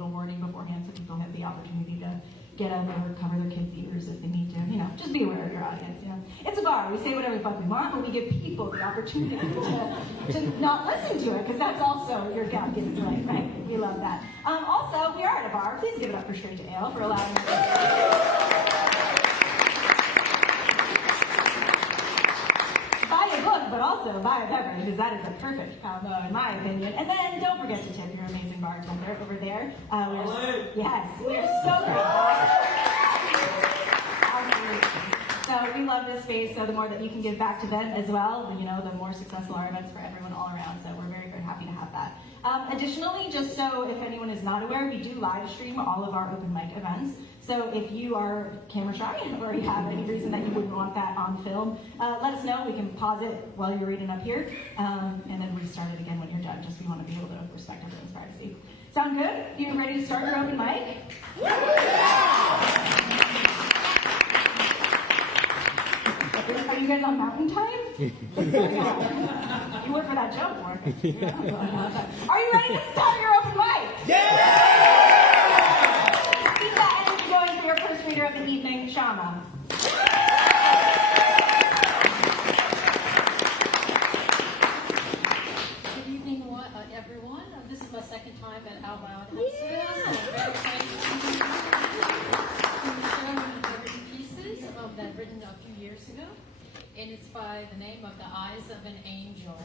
little warning beforehand so people have the opportunity to get up or cover their kids' ears if they need to. Just be aware of your audience. It's a bar. We say whatever the fuck we want, but we give people the opportunity to not listen to it, because that's also your God-given right? We love that. Also, we are at a bar. Please give it up for Straight to Ale for allowing us buy a book, but also buy a beverage, because that is a perfect combo, in my opinion. And then don't forget to tip your amazing bartender over there. Yes, we are so grateful. So we love this space, so the more that you can give back to them as well, the more successful our events for everyone all around. So we're very, very happy to have that. Additionally, just so if anyone is not aware, we do live stream all of our open mic events. So if you are camera shy or you have any reason that you wouldn't want that on film, let us know. We can pause it while you're reading up here, and then restart it again when you're done, just we want to be able to respect everyone's privacy. Sound good? You ready to start your open mic? Are you guys on mountain time? You went for that jump, Mark. Are you ready to start your open mic? Keep that energy going for your first reader of the evening, Shama. Good evening, everyone. This is my second time at Out Loud Exodus. I'm very excited to share one of the written pieces that written a few years ago. And it's by the name of The Eyes of an Angel.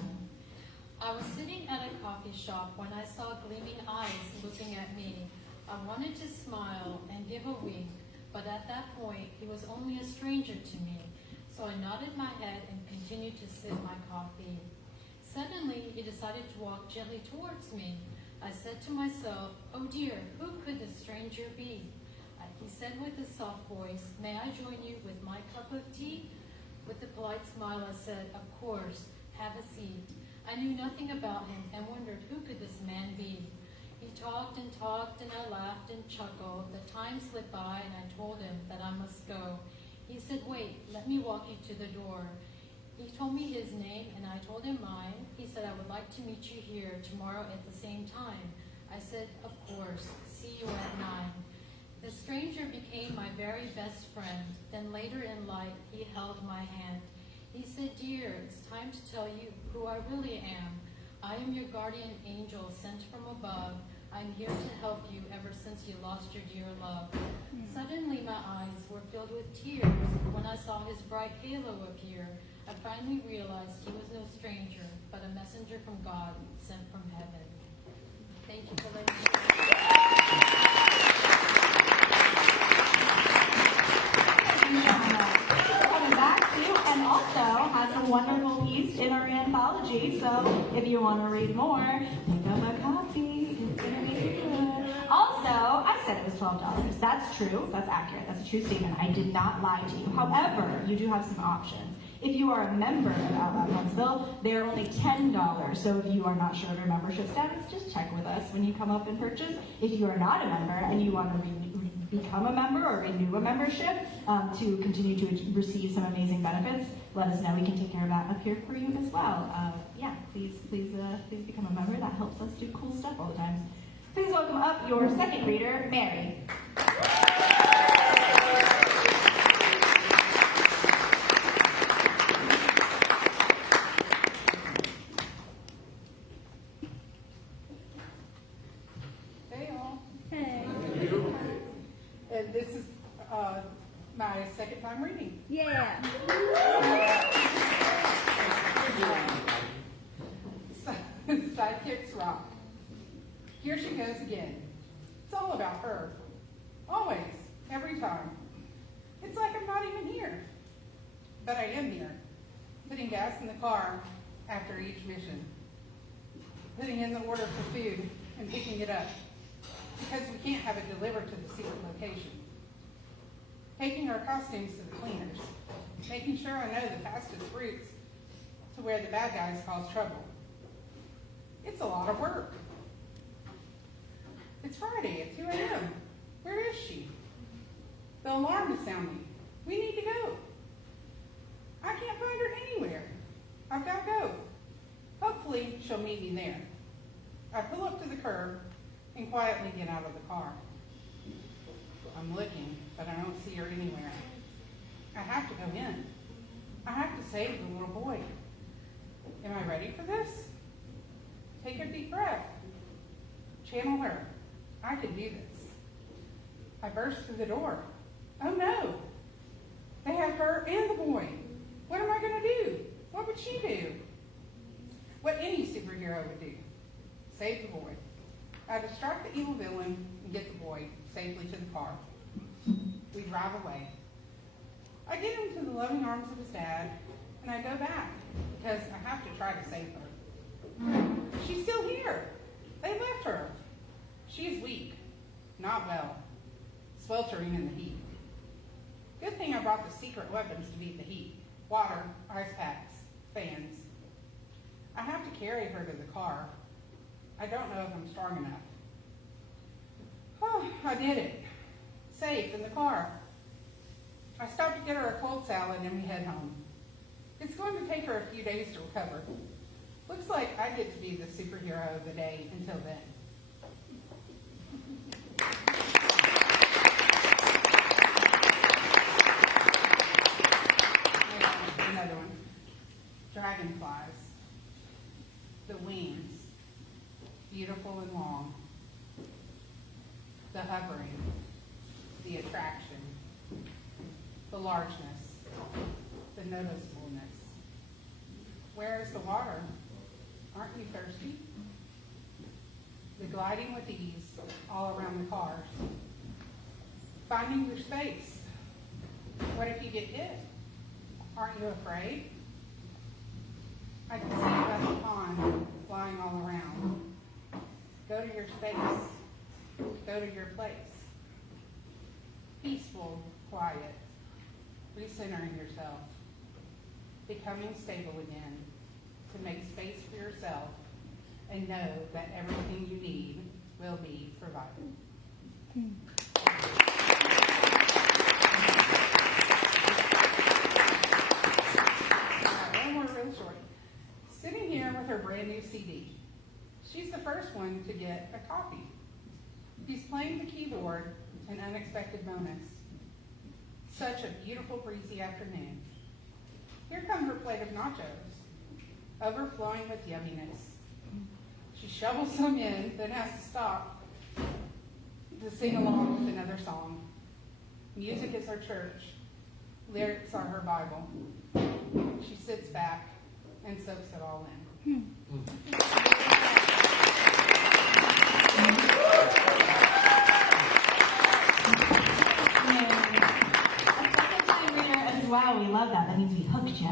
I was sitting at a coffee shop when I saw gleaming eyes looking at me. I wanted to smile and give a wink, but at that point, he was only a stranger to me. So I nodded my head and continued to sip my coffee. Suddenly, he decided to walk gently towards me. I said to myself, oh dear, who could this stranger be? He said with a soft voice, may I join you with my cup of tea? With a polite smile, I said, of course, have a seat. I knew nothing about him and wondered who could this man be. He talked and I laughed and chuckled. The time slipped by and I told him that I must go. He said, wait, let me walk you to the door. He told me his name and I told him mine. He said, I would like to meet you here tomorrow at the same time. I said, of course, see you at 9. The stranger became my very best friend. Then later in life, he held my hand. He said, dear, it's time to tell you who I really am. I am your guardian angel sent from above. I'm here to help you ever since you lost your dear love. Suddenly my eyes were filled with tears when I saw his bright halo appear. I finally realized he was no stranger, but a messenger from God sent from heaven. Thank you for letting me Coming back to, and also has a wonderful piece in our anthology. So if you want to read more, pick up a copy. It's gonna be good. Also, I said it was $12. That's true. That's accurate. That's a true statement. I did not lie to you. However, you do have some options. If you are a member of Out Loud Huntsville, they are only $10. So if you are not sure of your membership status, just check with us when you come up and purchase. If you are not a member and you want to become a member or renew a membership to continue to receive some amazing benefits, let us know. We can take care of that up here for you as well. Please become a member. That helps us do cool stuff all the time. Please welcome up your second reader, Mary. Hey all. Hey. And this is my second time reading. Yeah. Sidekicks rock. Here she goes again. It's all about her. Always. Every time. It's like I'm not even here. But I am here. Putting gas in the car after each mission. Putting in the order for food and picking it up. Because we can't have it delivered to the secret location. Taking our costumes to the cleaners. Making sure I know the fastest routes to where the bad guys cause trouble. It's a lot of work. It's Friday at 2 a.m. Where is she? The alarm is sounding. We need to go. I can't find her anywhere. I've got to go. Hopefully she'll meet me there. I pull up to the curb, and quietly get out of the car. I'm looking, but I don't see her anywhere. I have to go in. I have to save the little boy. Am I ready for this? Take a deep breath. Channel her. I can do this. I burst through the door. Oh no! They have her and the boy. What am I going to do? What would she do? What any superhero would do. Save the boy. I distract the evil villain and get the boy safely to the car. We drive away. I get into the loving arms of his dad, and I go back because I have to try to save her. She's still here. They left her. She is weak, not well, sweltering in the heat. Good thing I brought the secret weapons to beat the heat. Water, ice packs, fans. I have to carry her to the car. I don't know if I'm strong enough. Oh, I did it. Safe in the car. I stop to get her a cold salad and we head home. It's going to take her a few days to recover. Looks like I get to be the superhero of the day until then. Another one. Dragonflies. The wings. Beautiful and long. The hovering. The attraction. The largeness. The noticeableness. Where is the water? Aren't you thirsty? The gliding with ease all around the cars. Finding your space. What if you get hit? Aren't you afraid? I can see you at the pond flying all around. Go to your space. Go to your place. Peaceful, quiet, recentering yourself, becoming stable again, to make space for yourself and know that everything you need will be provided. One more real short. Sitting here with her brand new CD. She's the first one to get a copy. He's playing the keyboard in unexpected moments. Such a beautiful breezy afternoon. Here come her plate of nachos, overflowing with yumminess. She shovels some in, then has to stop to sing along with another song. Music is her church. Lyrics are her Bible. She sits back and soaks it all in. Wow, we love that. That means we hooked you.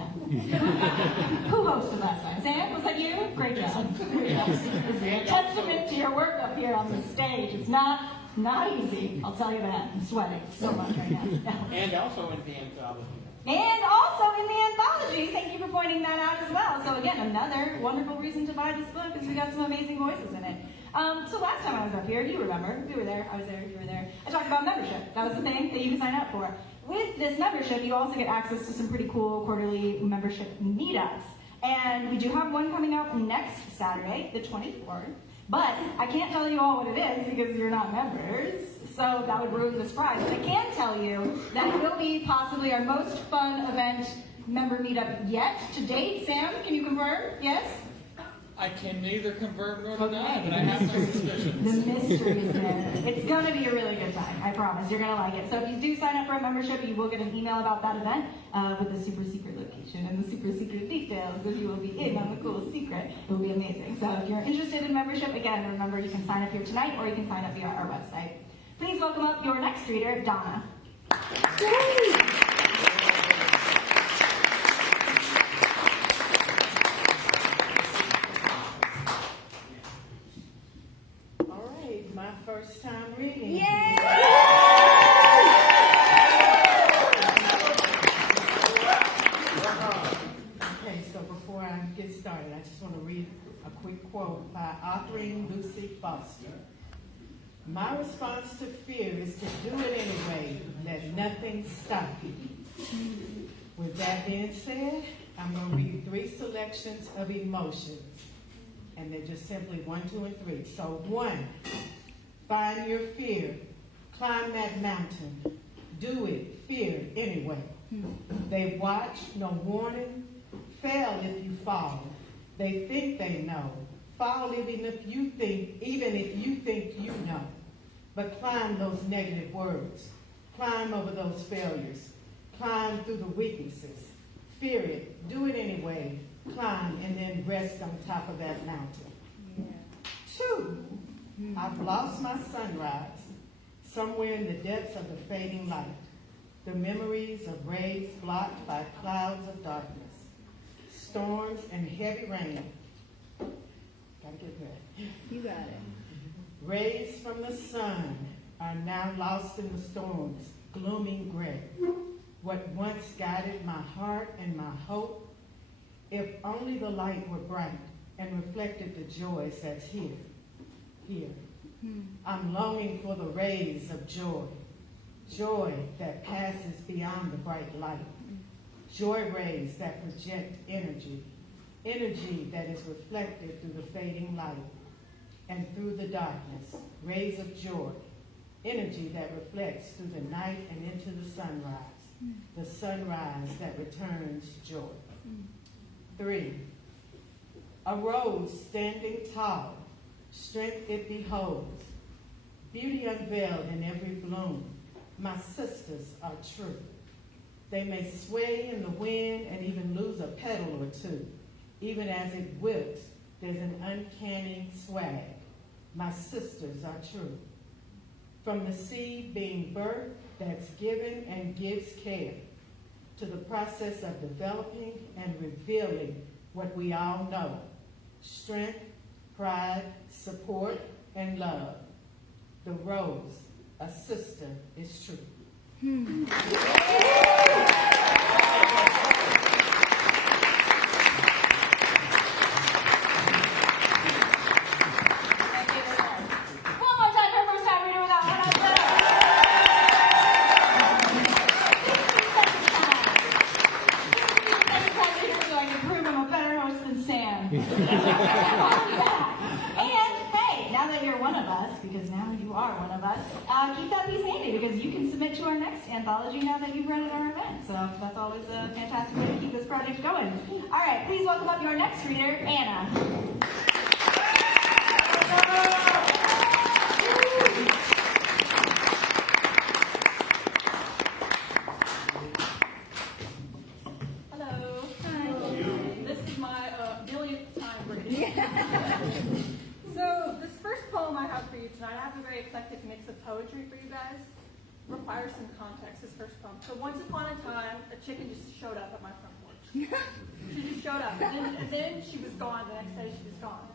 Who hosted last time? Sam, was that you? Great job. It's a testament to your work up here on the stage. It's not easy. I'll tell you that. I'm sweating so much right now. And also in the anthology. And also in the anthology. Thank you for pointing that out as well. So again, another wonderful reason to buy this book is we got some amazing voices in it. So last time I was up here, you remember, we were there, I was there, you were there. I talked about membership. That was the thing that you can sign up for. With this membership, you also get access to some pretty cool quarterly membership meetups. And we do have one coming up next Saturday, the 24th. But I can't tell you all what it is because you're not members. So that would ruin the surprise. But I can tell you that it will be possibly our most fun event member meetup yet to date. Sam, can you confirm? Yes? I can neither confirm nor deny, but I have my suspicions. The mystery is there. It's going to be a really good time. I promise. You're going to like it. So if you do sign up for a membership, you will get an email about that event with the super secret location and the super secret details. If you will be in on the cool secret, it will be amazing. So if you're interested in membership, again, remember you can sign up here tonight or you can sign up via our website. Please welcome up your next reader, Donna. My first time reading. Yay! Okay, so before I get started, I just want to read a quick quote by authoring Lucy Foster. My response to fear is to do it anyway, let nothing stop you. With that being said, I'm going to read 3 selections of emotions. And they're just simply 1, 2, and 3. So 1, Find your fear. Climb that mountain. Do it. Fear anyway. They watch, no warning. Fail if you fall. They think they know. Fall even if you think you know. But climb those negative words. Climb over those failures. Climb through the weaknesses. Fear it. Do it anyway. Climb and then rest on top of that mountain. Yeah. 2, I've lost my sunrise somewhere in the depths of the fading light. The memories of rays blocked by clouds of darkness. Storms and heavy rain. Gotta get ready. You got it. Rays from the sun are now lost in the storm's glooming gray. What once guided my heart and my hope, if only the light were bright and reflected the joys that's here. I'm longing for the rays of joy, joy that passes beyond the bright light, joy rays that project energy, energy that is reflected through the fading light and through the darkness, rays of joy, energy that reflects through the night and into the sunrise that returns joy. 3, a rose standing tall, strength it beholds, beauty unveiled in every bloom. My sisters are true. They may sway in the wind and even lose a petal or two. Even as it whips, there's an uncanny swag. My sisters are true. From the seed being birthed that's given and gives care, to the process of developing and revealing what we all know, strength, pride, support, and love. The rose, a sister, is true. One more time for first time reader without one up there. 16 second reader so I can prove I'm a better host than Sam. And hey, now that you're one of us, because now you are one of us, keep that piece handy because you can submit to our next anthology now that you've read at our event. So that's always a fantastic way to keep this project going. All right, please welcome up your next reader, Anna. Hello. Hi. This is my billionth time reading. So this first poem I have for you tonight, I have a very eclectic mix of poetry for you guys. Requires some context, this first poem. So once upon a time, a chicken just showed up at my front porch. She just showed up, and then she was gone. The next day she was gone.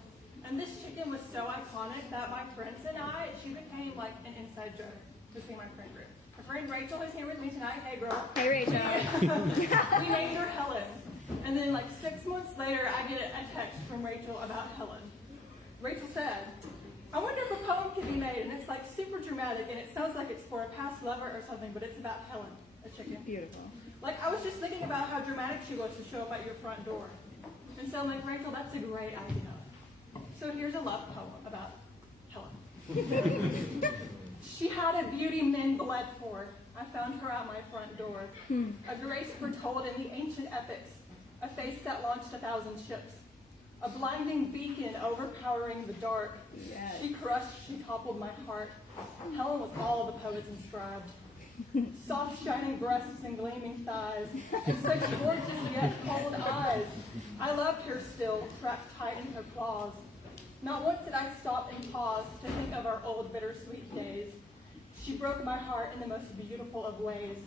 And this chicken was so iconic that my friends and I, she became like an inside joke between my friend group. My friend Rachel is here with me tonight. Hey, girl. Hey, Rachel. We named her Helen. And then like 6 months later, I get a text from Rachel about Helen. Rachel said, I wonder if a poem could be made, and it's like super dramatic, and it sounds like it's for a past lover or something, but it's about Helen, a chicken. Beautiful. Like, I was just thinking about how dramatic she was to show up at your front door. And so I'm like, Rachel, that's a great idea. So here's a love poem about Helen. She had a beauty men bled for. I found her at my front door. A grace foretold in the ancient epics, a face that launched 1,000 ships. A blinding beacon overpowering the dark. Yes. She crushed, she toppled my heart. Helen was all the poets inscribed. Soft, shining breasts and gleaming thighs, and such gorgeous yet cold eyes. I loved her still, trapped tight in her claws. Not once did I stop and pause to think of our old bittersweet days. She broke my heart in the most beautiful of ways,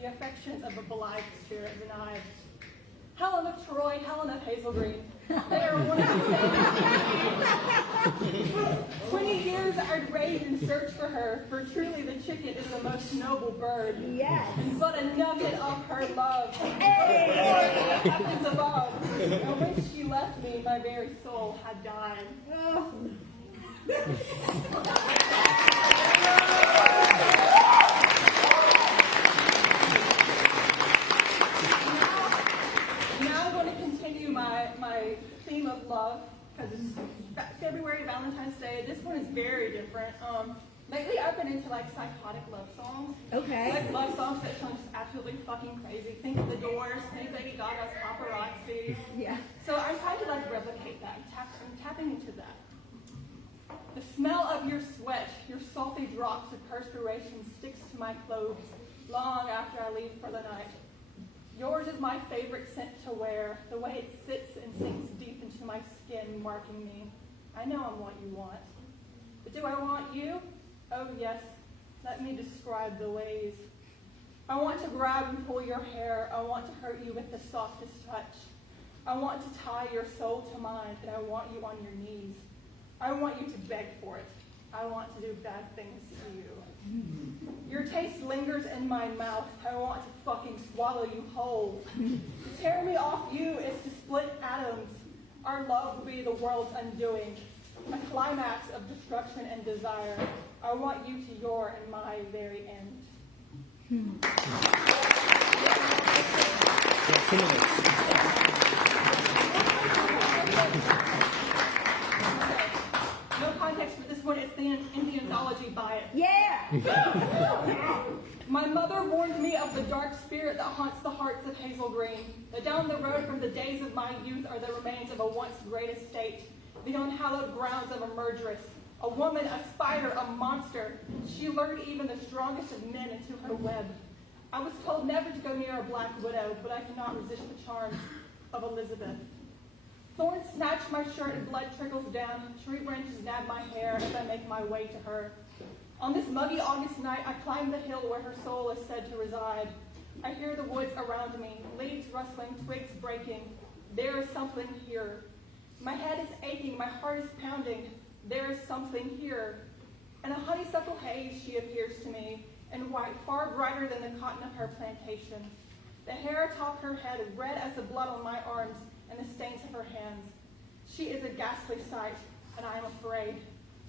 the affections of a blithe spirit denied. Helen of Troy, Helen of Hazel Green, they are one of the same. 20 years I'd rave and search for her, for truly the chicken is the most noble bird. Yes. But a nugget of her love, Hey. heavens above. And when she left me, my very soul had died. Oh. Now I'm going to continue my theme of love, because it's February, Valentine's Day. This one is very different. turn into like psychotic love songs. Okay. Like love songs that sound just absolutely fucking crazy. Think of The Doors, think Lady Gaga's Paparazzi. Yeah. So I'm trying to like replicate that. I'm tapping into that. The smell of your sweat, your salty drops of perspiration sticks to my clothes long after I leave for the night. Yours is my favorite scent to wear, the way it sits and sinks deep into my skin, marking me. I know I'm what you want. But do I want you? Oh yes, let me describe the ways. I want to grab and pull your hair. I want to hurt you with the softest touch. I want to tie your soul to mine, and I want you on your knees. I want you to beg for it. I want to do bad things to you. Your taste lingers in my mouth. I want to fucking swallow you whole. To tear me off you is to split atoms. Our love will be the world's undoing, a climax of destruction and desire. I want you to your and my very end. No context for this one. It's in the anthology By It. Yeah. My mother warned me of the dark spirit that haunts the hearts of Hazel Green. That down the road from the days of my youth are the remains of a once great estate, the unhallowed grounds of a murderess, a woman, a spider, a monster. She lured even the strongest of men into her web. I was told never to go near a black widow, but I cannot resist the charms of Elizabeth. Thorns snatch my shirt and blood trickles down. Tree branches nab my hair as I make my way to her. On this muggy August night, I climb the hill where her soul is said to reside. I hear the woods around me, leaves rustling, twigs breaking. There is something here. My head is aching, my heart is pounding. There is something here. In a honeysuckle haze, she appears to me, in white, far brighter than the cotton of her plantation. The hair atop her head, red as the blood on my arms and the stains of her hands. She is a ghastly sight, and I am afraid.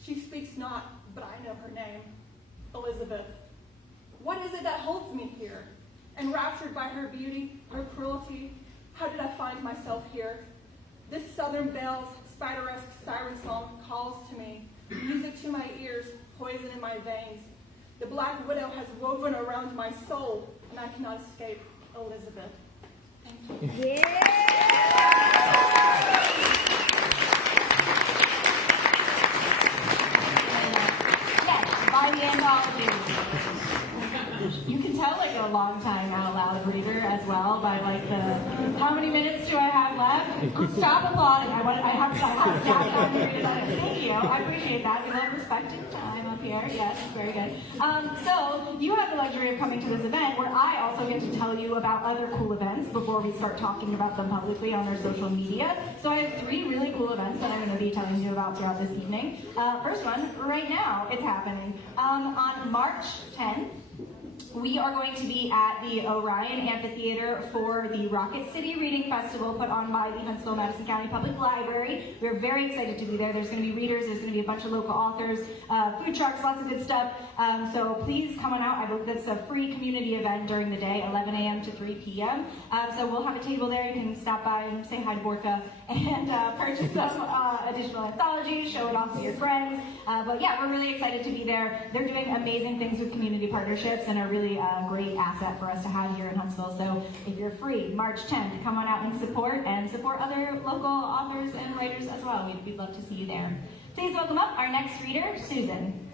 She speaks not, but I know her name, Elizabeth. What is it that holds me here? Enraptured by her beauty, her cruelty, how did I find myself here? This southern bell's spider-esque siren song calls to me, music to my ears, poison in my veins. The black widow has woven around my soul, and I cannot escape Elizabeth. Thank you. Yes, by the anthology. You can tell like a long time out loud reader as well by like the how many minutes do I have left? Stop applauding. I have to down here. Thank you. I appreciate that. We love respecting time up here. Yes, very good. So you have the luxury of coming to this event where I also get to tell you about other cool events before we start talking about them publicly on our social media. So I have 3 really cool events that I'm going to be telling you about throughout this evening. First one, right now, it's happening. On March 10th, we are going to be at the Orion Amphitheater for the Rocket City Reading Festival put on by the Huntsville-Madison County Public Library. We're very excited to be there. There's going to be readers, there's going to be a bunch of local authors, food trucks, lots of good stuff. So please come on out. I believe it's a free community event during the day, 11 a.m. to 3 p.m. So we'll have a table there. You can stop by and say hi to Borka and purchase some additional anthologies, show it off to your friends. But yeah, we're really excited to be there. They're doing amazing things with community partnerships and are really a great asset for us to have here in Huntsville. So if you're free, March 10th, come on out and support other local authors and writers as well. We'd love to see you there. Please welcome up our next reader, Susan.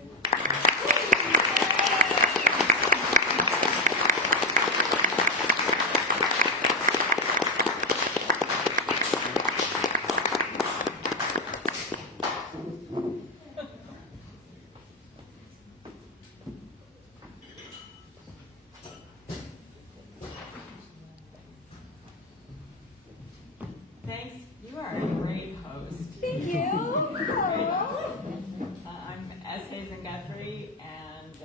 Thanks. You are a great host. Thank you. Great host. I'm Hazen Guthrie, and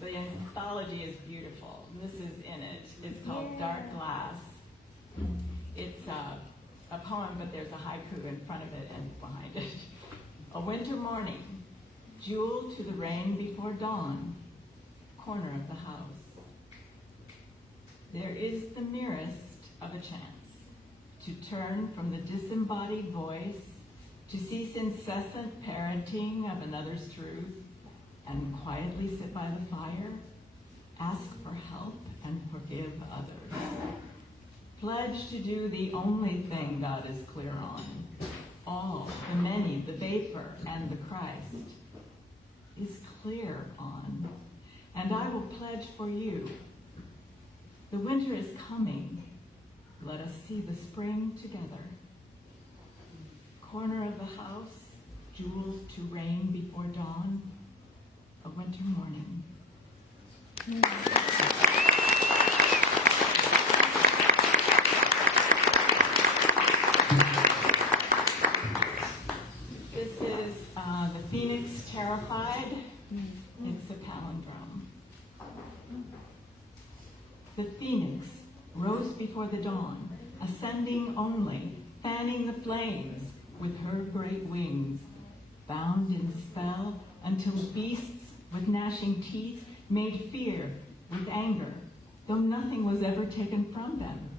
the anthology is beautiful. This is in it. It's called Dark Glass. It's a poem, but there's a haiku in front of it and behind it. A winter morning, jewel to the rain before dawn, corner of the house. There is the merest of a chance to turn from the disembodied voice, to cease incessant parenting of another's truth, and quietly sit by the fire, ask for help, and forgive others. Pledge to do the only thing God is clear on. All, the many, the vapor, and the Christ is clear on. And I will pledge for you. The winter is coming. Let us see the spring together. Corner of the house, jewels to rain before dawn, a winter morning. This is the Phoenix Terrified. It's a palindrome. The phoenix rose before the dawn, ascending only, fanning the flames with her great wings, bound in spell until beasts with gnashing teeth made fear with anger, though nothing was ever taken from them.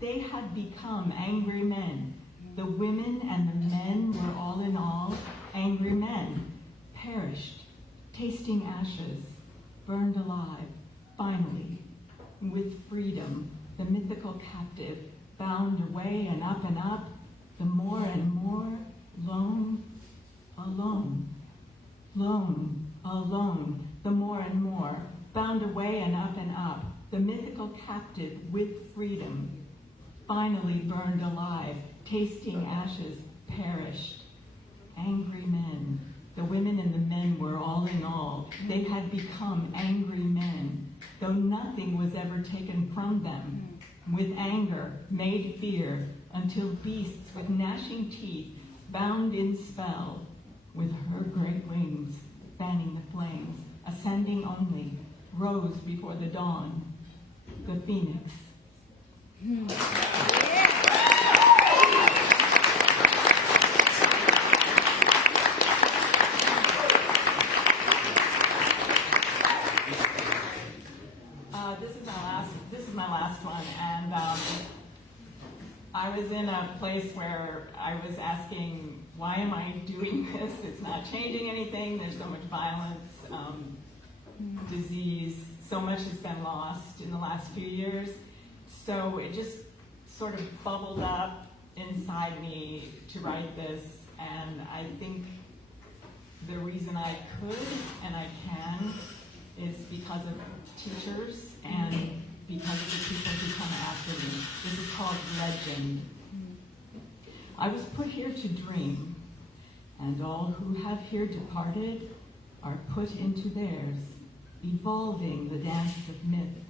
They had become angry men. The women and the men were all in all angry men, perished, tasting ashes, burned alive, finally, with freedom, the mythical captive, bound away and up, the more and more, lone, alone, the more and more, bound away and up, the mythical captive with freedom, finally burned alive, tasting ashes, perished, angry men. The women and the men were all in all. They had become angry men, though nothing was ever taken from them. With anger, made fear, until beasts with gnashing teeth, bound in spell, with her great wings, fanning the flames, ascending only, rose before the dawn, the phoenix. This is my last one, and I was in a place where I was asking, why am I doing this? It's not changing anything. There's so much violence, disease, so much has been lost in the last few years. So it just sort of bubbled up inside me to write this, and I think the reason I could and I can is because of teachers and because of the people who come after me. This is called Legend. I was put here to dream, and all who have here departed are put into theirs, evolving the dance of myth.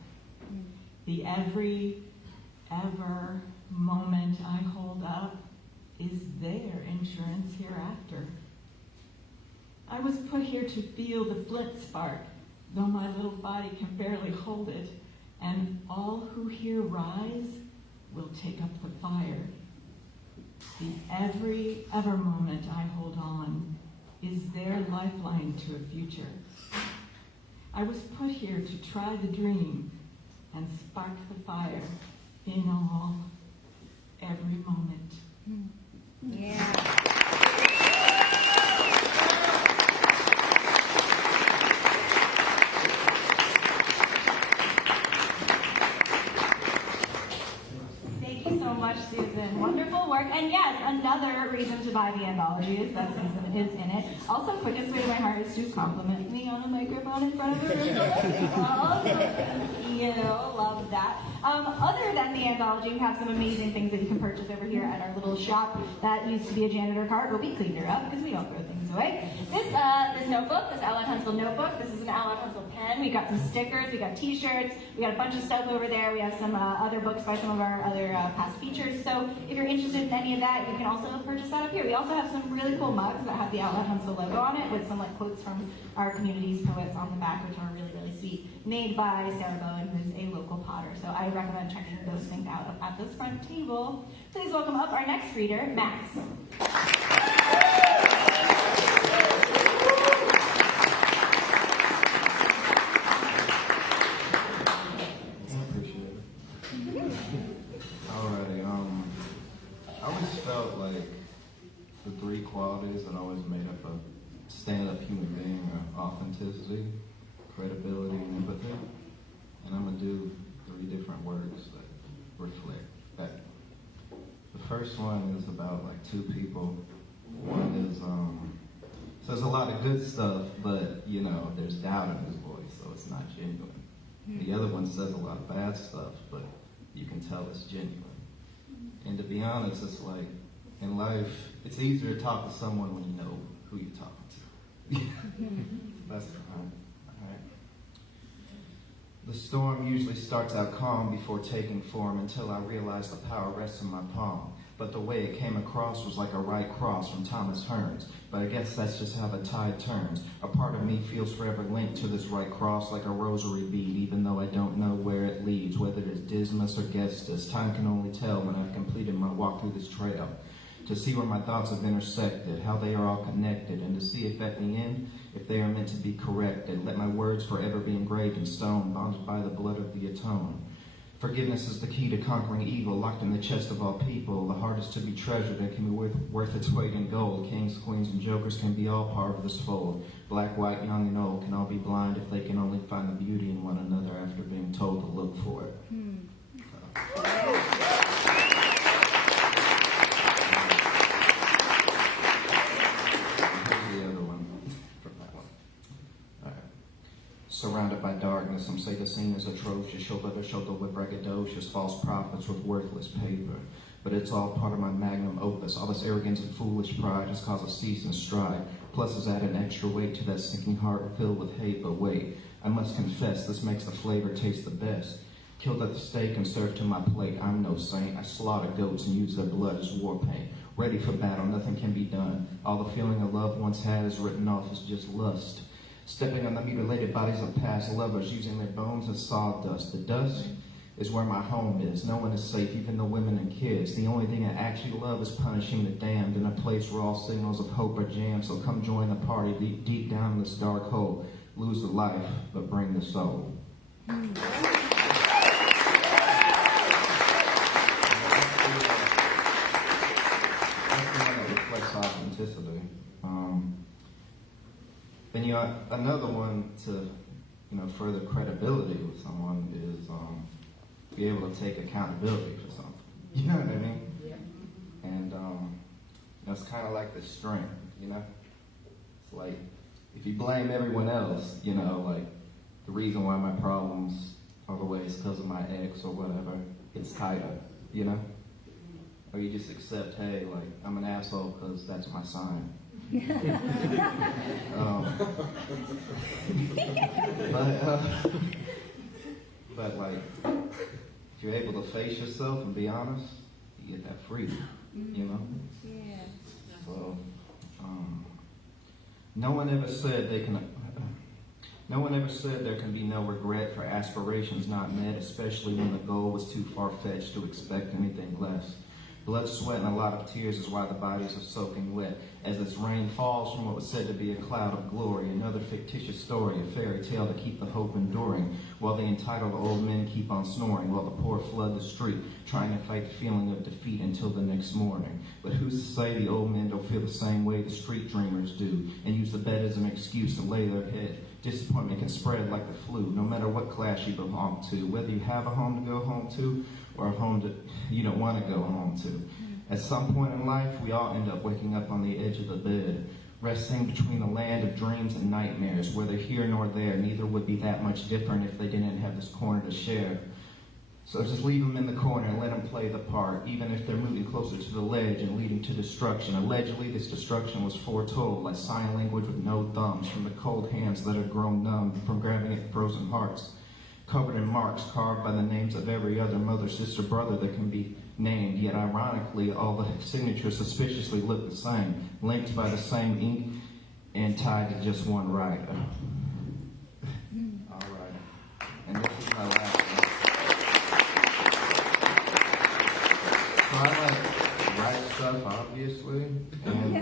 The every, ever moment I hold up is their insurance hereafter. I was put here to feel the flint spark, though my little body can barely hold it, and all who here rise will take up the fire. The every ever moment I hold on is their lifeline to a future. I was put here to try the dream and spark the fire in all, every moment. Yeah. Thank you so much, Susan. Wonderful work. And yes, another reason to buy the anthology is that Susan is in it. Also, quickest way to my heart is to compliment me on a microphone in front of a room full of people. You love that. Other than the anthology, we have some amazing things that you can purchase over here at our little shop that used to be a janitor cart, but we cleaned her up because we don't throw things away. This notebook, this Outline Huntsville notebook, this is an Outline Huntsville pen. We got some stickers, we got t-shirts, we got a bunch of stuff over there. We have some other books by some of our other past features. So if you're interested in any of that, you can also purchase that up here. We also have some really cool mugs that have the Outline Huntsville logo on it with some quotes from our community's poets on the back, which are really, really sweet, made by Sarah Bowen, who's a local potter. So I recommend checking those things out at this front table. Please welcome up our next reader, Max. Alrighty, I always felt like the three qualities that always made up a stand-up human being are authenticity, credibility, and empathy. And I'm gonna do 3 different words that reflect that. The first one is about like 2 people. One is says a lot of good stuff, but you know, there's doubt in his voice, so it's not genuine. The other one says a lot of bad stuff, but you can tell it's genuine. And to be honest, it's like in life, it's easier to talk to someone when you know who you're talking to. That's fine. All right. The storm usually starts out calm before taking form until I realize the power rests in my palm. But the way it came across was like a right cross from Thomas Hearns. But I guess that's just how the tide turns. A part of me feels forever linked to this right cross like a rosary bead, even though I don't know where it leads, whether it's Dismas or Gestas. Time can only tell when I've completed my walk through this trail. To see where my thoughts have intersected, how they are all connected, and to see if at the end, if they are meant to be corrected. Let my words forever be engraved in stone, bonded by the blood of the atoned. Forgiveness is the key to conquering evil, locked in the chest of all people. The heart is to be treasured and can be worth its weight in gold. Kings, queens, and jokers can be all part of this fold. Black, white, young, and old can all be blind if they can only find the beauty in one another after being told to look for it. Here's the other one from that one. All right. Surrounded by darkness, some say the scene is atrocious, shoulder to shoulder with braggadocious, false prophets with worthless paper. But it's all part of my magnum opus. All this arrogance and foolish pride has caused a cease and stride. Plus has added extra weight to that sinking heart filled with hate. But wait, I must confess, this makes the flavor taste the best. Killed at the stake and served to my plate, I'm no saint. I slaughter goats and use their blood as war paint. Ready for battle, nothing can be done. All the feeling a loved once had is written off as just lust. Stepping on the mutilated bodies of past lovers, using their bones as sawdust. The dust is where my home is. No one is safe, even the women and kids. The only thing I actually love is punishing the damned in a place where all signals of hope are jammed. So come join the party deep down in this dark hole. Lose the life, but bring the soul. That's the one that reflects authenticity. And another one to further credibility with someone is be able to take accountability for something. You know what I mean? Yeah. And it's kind of like the strength. It's like if you blame everyone else, like the reason why my problems are the way is because of my ex or whatever, it's tighter. Or you just accept, hey, like I'm an asshole because that's my sign. But like, if you're able to face yourself and be honest, you get that freedom, Yeah. So, no one ever said there can be no regret for aspirations not met, especially when the goal was too far-fetched to expect anything less. Blood, sweat, and a lot of tears is why the bodies are soaking wet, as this rain falls from what was said to be a cloud of glory, another fictitious story, a fairy tale to keep the hope enduring, while the entitled old men keep on snoring, while the poor flood the street, trying to fight the feeling of defeat until the next morning. But who's to say the old men don't feel the same way the street dreamers do, and use the bed as an excuse to lay their head? Disappointment can spread like the flu, no matter what class you belong to, whether you have a home to go home to, or a home that you don't want to go home to. At some point in life, we all end up waking up on the edge of the bed, resting between the land of dreams and nightmares. Whether here nor there, neither would be that much different if they didn't have this corner to share. So just leave them in the corner and let them play the part, even if they're moving closer to the ledge and leading to destruction. Allegedly, this destruction was foretold, like sign language with no thumbs, from the cold hands that have grown numb from grabbing at frozen hearts. Covered in marks carved by the names of every other mother, sister, brother that can be named. Yet ironically, all the signatures suspiciously look the same, linked by the same ink and tied to just one writer. All right. And this is my last one. So I write stuff, obviously, and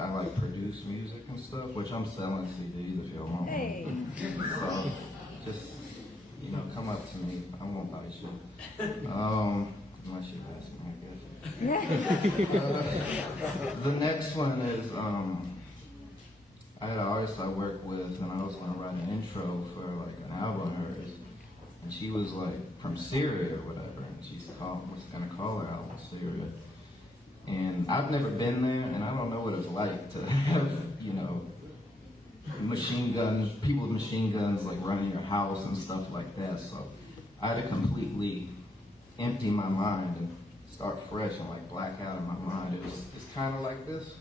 I produce music and stuff, which I'm selling CDs if y'all want. Hey. So just come up to me. I won't buy shit. Unless you ask me, I guess. The next one is, I had an artist I worked with, and I was going to write an intro for like an album of hers. And she was like from Syria or whatever, and was going to call her album Syria. And I've never been there, and I don't know what it's like to have, you know, machine guns, people with machine guns like running your house and stuff like that. So I had to completely empty my mind and start fresh and like black out of my mind. It's kind of like this.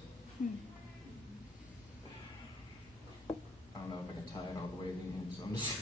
I don't know if I can tie it all the way in, so I'm just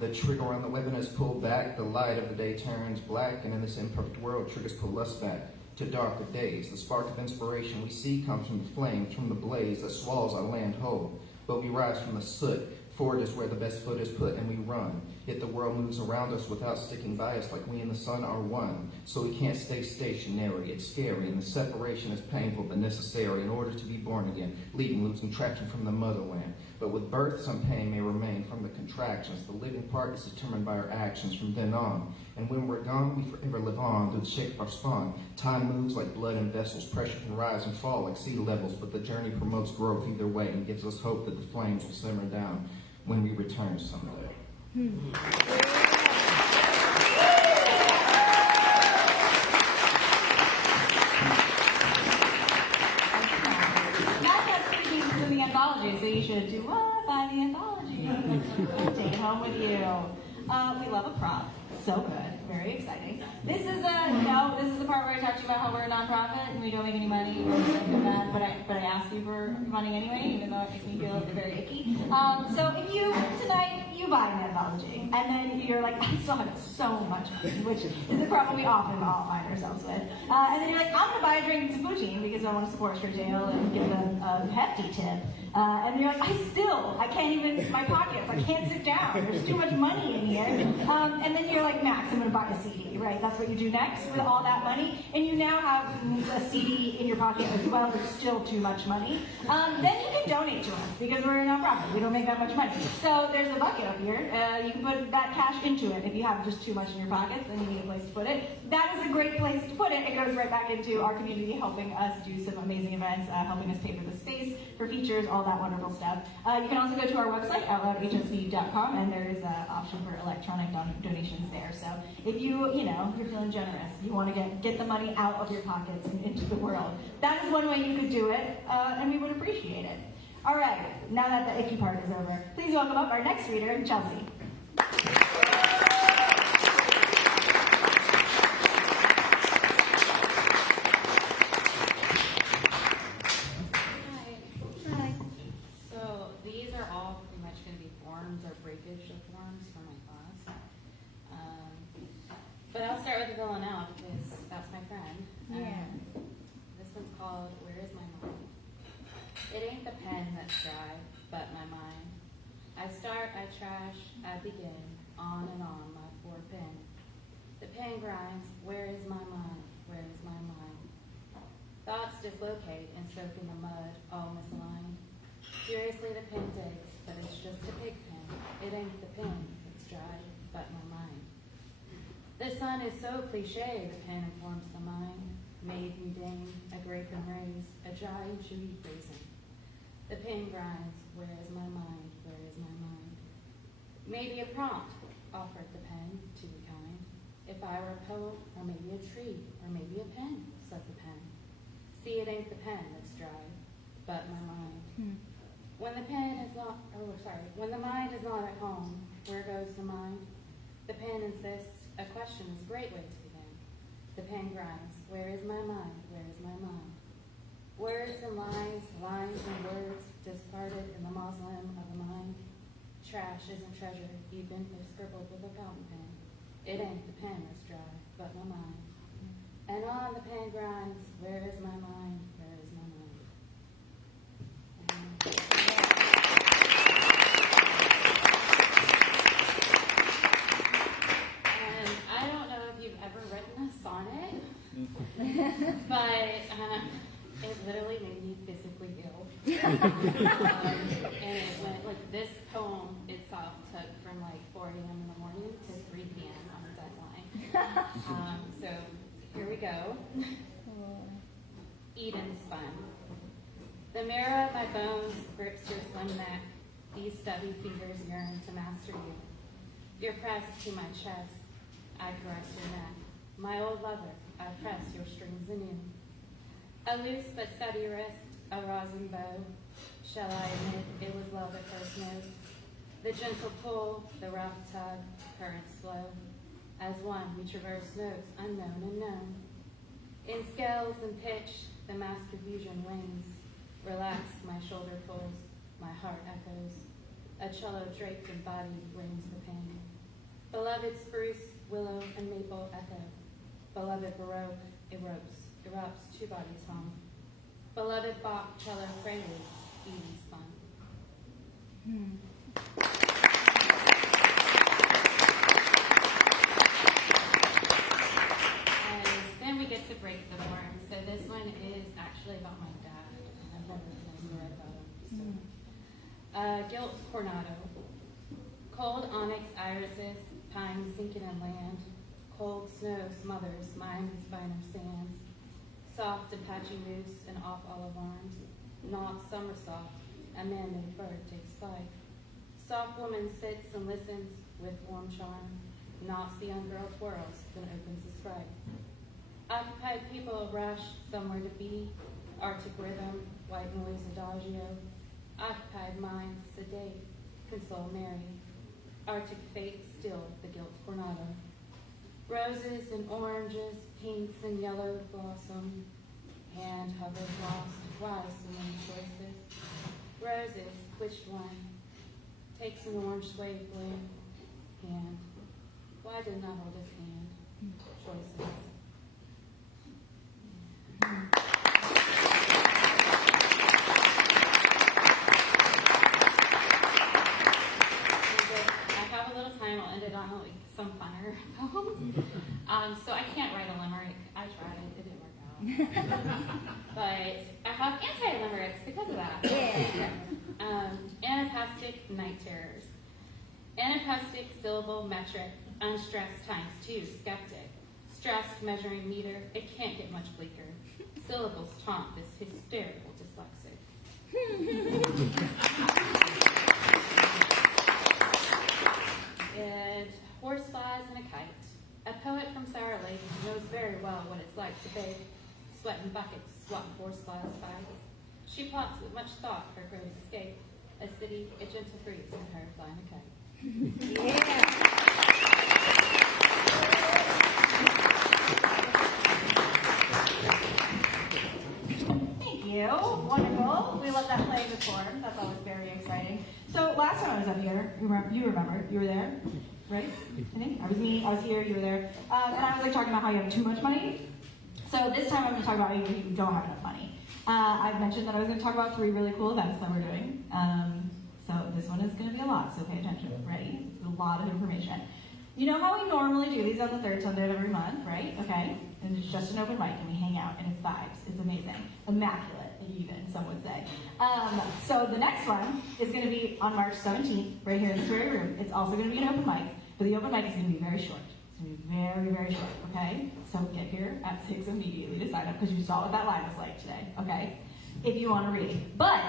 The trigger on the weapon is pulled back, the light of the day turns black, and in this imperfect world, triggers pull us back to darker days. The spark of inspiration we see comes from the flames, from the blaze that swallows our land whole. But we rise from the soot. Forward is where the best foot is put, and we run. Yet the world moves around us without sticking by us, like we and the sun are one. So we can't stay stationary. It's scary, and the separation is painful but necessary in order to be born again, losing traction from the motherland. But with birth, some pain may remain from the contractions. The living part is determined by our actions from then on. And when we're gone, we forever live on through the shape of our spawn. Time moves like blood in vessels. Pressure can rise and fall like sea levels, but the journey promotes growth either way and gives us hope that the flames will simmer down when we return someday. That's us speaking to the anthology, so you should do what? Buy the anthology. Take it home with you. We love a prop. So good. Very exciting. This is the part where I talked to you about how we're a nonprofit and we don't make any money or anything like that, but I ask you for money anyway, even though it makes me feel very icky. So if you, tonight, you buy an anthology, and then you're like, I still have so much money, which is the problem we often all find ourselves with. And then you're like, I'm going to buy a drink at Poutine because I want to support Straight Jail and give them a hefty tip. And you're like, I can't even, my pockets, I can't sit down. There's too much money in here. And then you're like, Max, I'm going to buy a CD, right? That's what you do next with all that money. And you now have a CD in your pocket as well. There's still too much money. Then you can donate to us because we're a nonprofit. We don't make that much money. So there's a bucket up here. You can put that cash into it if you have just too much in your pockets and you need a place to put it. That is a great place to put it. It goes right back into our community, helping us do some amazing events, helping us pay for the space, for features, all that wonderful stuff. You can also go to our website, outloudhsc.com, and there is an option for electronic donations there. So if you're feeling generous, you want to get the money out of your pockets and into the world, that is one way you could do it, and we would appreciate it. All right, now that the icky part is over, please welcome up our next reader, Chelsea. Or breakage of forms for my class. But I'll start with the villanelle because that's my friend. This one's called Where Is My Mind? It ain't the pen that's dry, but my mind. I start, I trash, I begin, on and on, my poor pen. The pen grinds, where is my mind? Where is my mind? Thoughts dislocate and soak in the mud, all misaligned. Furiously the pen digs, but it's just a pig pen. It ain't the pen, it's dry, but my mind. The sun is so cliche, the pen informs the mind. Made me deign, a grape and raise, a dry and chewy raisin. The pen grinds, where is my mind, where is my mind? Maybe a prompt, offered the pen, to be kind. If I were a poet, or maybe a tree, or maybe a pen, says the pen. See, it ain't the pen that's dry, but my mind. When the mind is not at home, where goes the mind? The pen insists, a question is a great way to begin. The pen grinds, where is my mind, where is my mind? Words and lines, lines and words, discarded in the mausoleum of the mind. Trash isn't treasure, even if scribbled with a fountain pen. It ain't the pen that's dry, but my mind. And on the pen grinds, where is my mind, where is my mind? And I don't know if you've ever written a sonnet, but it literally made me physically ill. And it went, like, this poem itself took from like 4 a.m. in the morning to 3 p.m. on the deadline. So here we go. Eden's fun. The marrow of my bones grips your slim neck. These stubby fingers yearn to master you. You're pressed to my chest. I caress your neck. My old lover, I press your strings anew. A loose but steady wrist, a rosin bow. Shall I admit it was love at first note? The gentle pull, the rough tug, currents flow. As one, we traverse notes unknown and known. In scales and pitch, the master fusion wings. Relaxed, my shoulder pulls, my heart echoes. A cello draped in body rings the pain. Beloved spruce, willow, and maple echo. Beloved baroque erupts two bodies hum. Beloved Bach cello prelude, Eden's fun. Then we get to break the form. So this one is actually about my dad. I've never read about him. So. Guilt Coronado. Cold onyx irises, pine sinking in land. Cold snow smothers mine and spiner sands. Soft and patchy moose and off olive arms. Not somersault, a man-made bird takes flight. Soft woman sits and listens with warm charm. Knocks the young girl twirls, then opens the sprite. Occupied people rush somewhere to be. Arctic rhythm, white noise adagio. Occupied mind, sedate, console merry. Arctic fate still the guilt coronado. Roses and oranges, pinks and yellow blossom. Hand hovers lost, why so many choices? Roses, which one? Takes an orange suede bloom. Hand, why didn't I hold his hand? Choices. I have a little time. I'll end it on like some funner poems. So I can't write a limerick. I tried. It didn't work out. But I have anti-limericks because of that. Yeah. Anapastic night terrors. Anapastic syllable metric. Unstressed times 2 skeptic. Stressed measuring meter. It can't get much bleaker. Syllables taunt this hysterical dyslexic. And horseflies and a kite. A poet from Sour Lake knows very well what it's like to bake. Sweat in buckets, swap horseflies fights. She plots with much thought her crow's escape. A city, a gentle breeze, and her flying a kite. Yeah. Thank you. Wonderful. We love that playing the form. That's always very exciting. So last time I was up here, you remember, you were there, right? I think I was here, you were there. And I was like talking about how you have too much money. So this time I'm going to talk about how you don't have enough money. I've mentioned that I was going to talk about 3 really cool events that we're doing. So this one is going to be a lot, so pay attention. Ready? It's a lot of information. You know how we normally do these on the 3rd Sunday of every month, right? Okay. And it's just an open mic, and we hang out, and it's vibes. It's amazing. Immaculate, even, some would say. So the next one is going to be on March 17th, right here in this very room. It's also going to be an open mic, but the open mic is going to be very short. It's going to be very, very short, okay? So get here at 6 immediately to sign up, because you saw what that line was like today, okay? If you want to read. But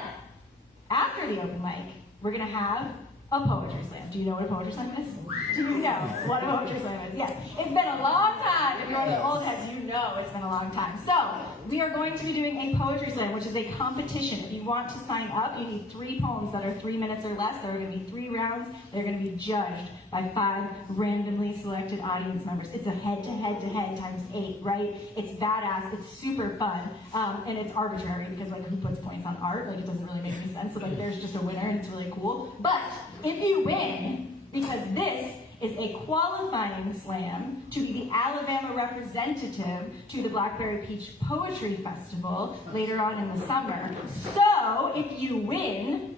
after the open mic, we're going to have a poetry slam. Do you know what a poetry slam is? Do you know what a poetry slam is? Yes. It's been a long time. If you're one of the old heads, you know it's been a long time. So, we are going to be doing a poetry slam, which is a competition. If you want to sign up, you need 3 poems that are 3 minutes or less. There are going to be 3 rounds. They're going to be judged by 5 randomly selected audience members. It's a head-to-head-to-head times 8, right? It's badass. It's super fun. And it's arbitrary because, like, who puts points on art? Like, it doesn't really make any sense. So, like, there's just a winner, and it's really cool. But if you win, because this is a qualifying slam to be the Alabama representative to the Blackberry Peach Poetry Festival later on in the summer. So, if you win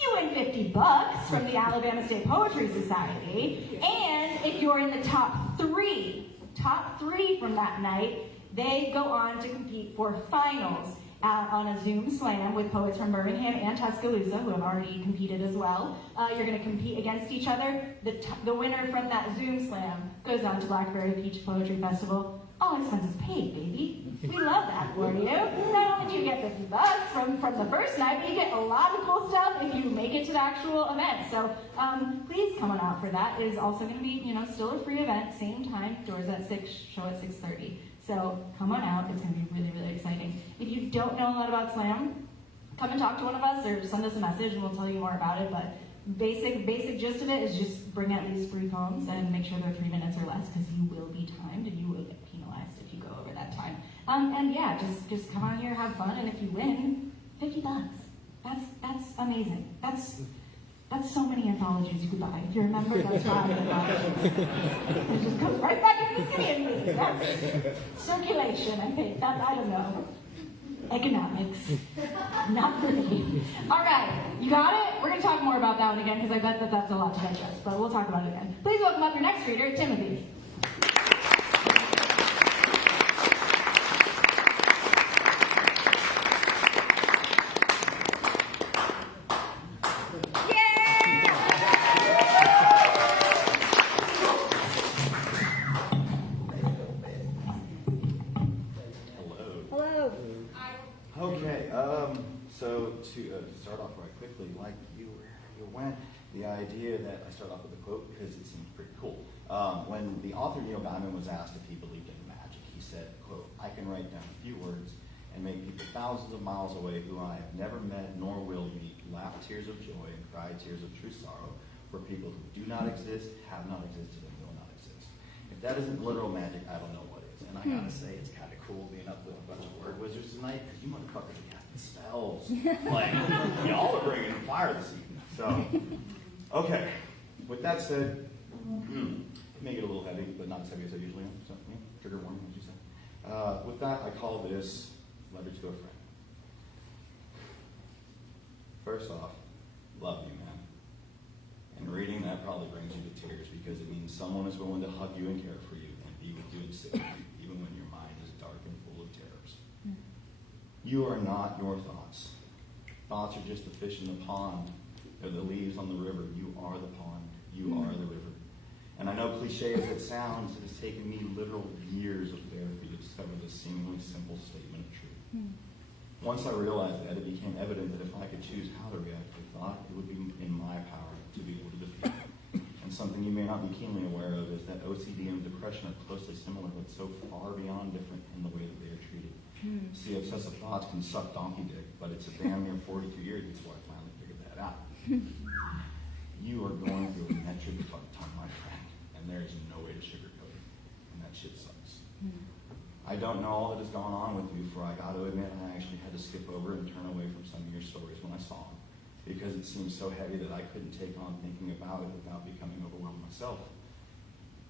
$50 from the Alabama State Poetry Society, and if you're in the top three from that night, they go on to compete for finals on a Zoom slam with poets from Birmingham and Tuscaloosa, who have already competed as well. You're going to compete against each other. The winner from that Zoom slam goes on to Blackberry Peach Poetry Festival all expenses paid, baby. We love that for you. Not only do you get $50 from the first night, but you get a lot of cool stuff if you make it to the actual event. So please come on out for that. It is also going to be, still a free event, same time. Doors at 6, show at 6:30. So come on out. It's going to be really, really exciting. If you don't know a lot about Slam, come and talk to one of us or send us a message and we'll tell you more about it. But basic gist of it is just bring at least 3 poems and make sure they're 3 minutes or less because you will be timed and you will get penalized if you go over that time. And yeah, just come out here, have fun, and if you win, $50. That's amazing. That's so many anthologies you could buy. If you remember, that's 5 anthologies. It just goes right back into the skinny and me. That's circulation, I think. I don't know. Economics. Not for me. All right, you got it? We're going to talk more about that one again because I bet that's a lot to digest, but we'll talk about it again. Please welcome up your next reader, Timothy. Okay, so to start off right quickly, like you went, the idea that I start off with a quote because it seems pretty cool. When the author Neil Gaiman was asked if he believed in magic, he said, quote, "I can write down a few words and make people thousands of miles away who I have never met nor will meet laugh tears of joy and cry tears of true sorrow for people who do not exist, have not existed, and will not exist." If that isn't literal magic, I don't know what is. And I gotta say, it's kind of cool being up with a bunch of word wizards tonight because you motherfuckers are casting spells. Like, y'all are bringing fire this evening. So, okay. With that said, make it a little heavy, but not as heavy as I usually am. So, trigger warning, as you say. With that, I call this Letter to a Friend. First off, love you, man. And reading that probably brings you to tears because it means someone is willing to hug you and care for you and be with you and sit with you, even when your mind is dark and full of terrors. You are not your thoughts. Thoughts are just the fish in the pond. They're the leaves on the river. You are the pond. You are the river. And I know cliche as it sounds, it has taken me literal years of therapy to discover this seemingly simple statement of truth. Once I realized that, it became evident that if I could choose how to react to thought, it would be in my power to be able to defeat it. And something you may not be keenly aware of is that OCD and depression are closely similar, but so far beyond different in the way that they are treated. See, obsessive thoughts can suck donkey dick, but it's a damn near 42 years before I finally figured that out. You are going through a metric fuck ton, my friend, and there is no way to sugarcoat it, and that shit sucks. I don't know all that has gone on with you, for I got to admit I actually had to skip over and turn away from some of your stories when I saw them, because it seemed so heavy that I couldn't take on thinking about it without becoming overwhelmed myself.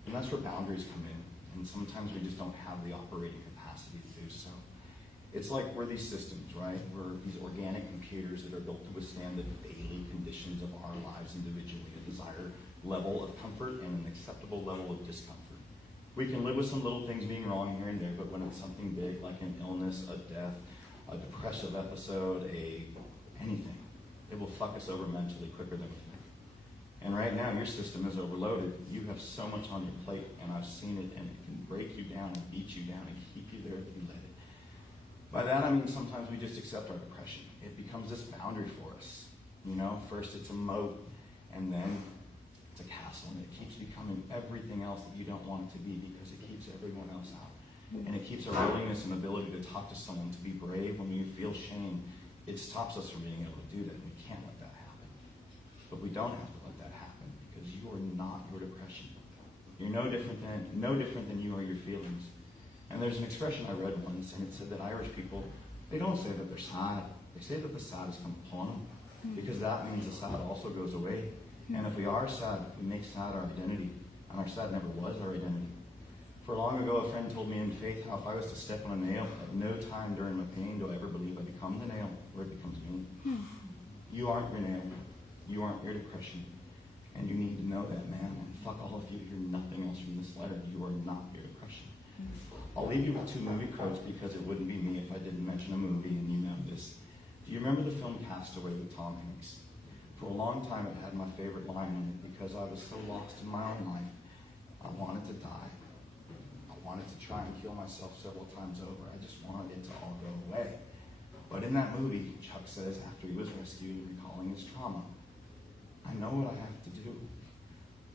And that's where boundaries come in, and sometimes we just don't have the operating capacity to do so. It's like we're these systems, right? We're these organic computers that are built to withstand the daily conditions of our lives individually, a desired level of comfort and an acceptable level of discomfort. We can live with some little things being wrong here and there, but when it's something big like an illness, a death, a depressive episode, anything, it will fuck us over mentally quicker than we think. And right now, your system is overloaded. You have so much on your plate, and I've seen it, and it can break you down and beat you down and keep you there if you let it. By that, I mean sometimes we just accept our depression. It becomes this boundary for us. First it's a moat, and then it's a castle, and it keeps becoming everything else that you don't want it to be because it keeps everyone else out. And it keeps our willingness and ability to talk to someone, to be brave when you feel shame. It stops us from being able to do that. We can't let that happen. But we don't have to let that happen because you are not your depression. You're no different than you are your feelings. And there's an expression I read once, and it said that Irish people, they don't say that they're sad. They say that the sad has come upon them, because that means the sad also goes away. And if we are sad, we make sad our identity, and our sad never was our identity. For long ago, a friend told me in faith how if I was to step on a nail, at no time during my pain do I ever believe I become the nail, or it becomes me. You aren't your nail. You aren't your depression. And you need to know that, man. And fuck all of you hear nothing else from this letter. You are not your depression. I'll leave you with 2 movie quotes because it wouldn't be me if I didn't mention a movie, and you know this. Do you remember the film Castaway with Tom Hanks? For a long time, it had my favorite line in it because I was so lost in my own life. I wanted to die. I wanted to try and kill myself several times over. I just wanted it to all go away. But in that movie, Chuck says after he was rescued, recalling his trauma, I know what I have to do.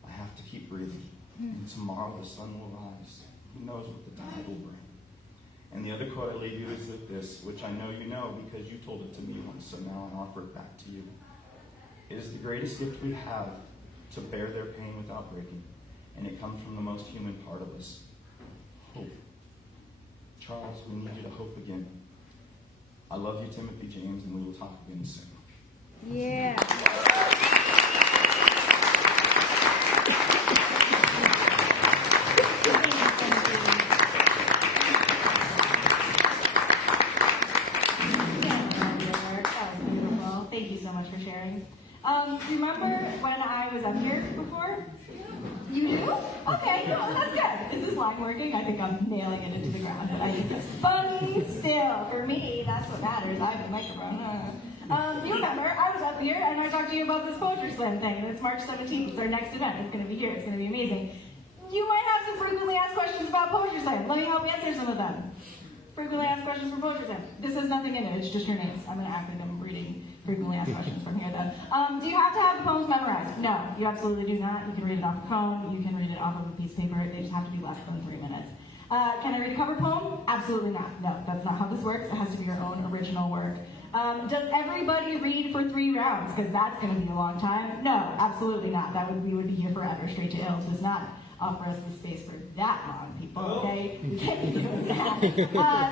I have to keep breathing. And tomorrow the sun will rise. Who knows what the tide will bring. And the other quote I leave you is like this, which I know you know because you told it to me once, so now I offer it back to you. It is the greatest gift we have to bear their pain without breaking, and it comes from the most human part of us, hope. Charles, we need you to hope again. I love you, Timothy James, and we will talk again soon. Yeah. Thank you so much for sharing. Remember when I was up here before? You do? Okay, no, that's good. Is this line working? I think I'm nailing it into the ground. But still, for me, that's what matters. I have a microphone. You remember, I was up here and I talked to you about this Poetry Slam thing. It's March 17th. It's our next event. It's going to be here. It's going to be amazing. You might have some frequently asked questions about Poetry Slam. Let me help answer some of them. Frequently asked questions for Poetry Slam. This has nothing in it. It's just your names. I'm going to act like I'm reading frequently asked questions from here, though. Do you have to have the poems memorized? No, you absolutely do not. You can read it off the phone. You can read it off of a piece of paper. They just have to be less than 3 minutes. Can I read a cover poem? Absolutely not. No, that's not how this works. It has to be your own original work. Does everybody read for 3 rounds? Because that's going to be a long time. No, absolutely not. We would be here forever. Straight to Ill does not offer us the space for that long, people, okay? We can't be doing that.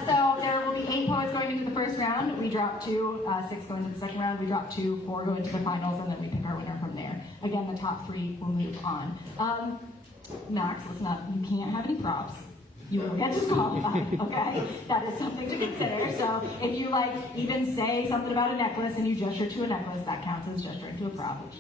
So there will be 8 poets going into the first round. We drop 2, 6 go into the second round. We drop 2, 4 go into the finals, and then we pick our winner from there. Again, the top 3 will move on. Max, listen up. You can't have any props. You will get disqualified, okay? That is something to consider. So if you even say something about a necklace and you gesture to a necklace, that counts as gesturing to a prop, which,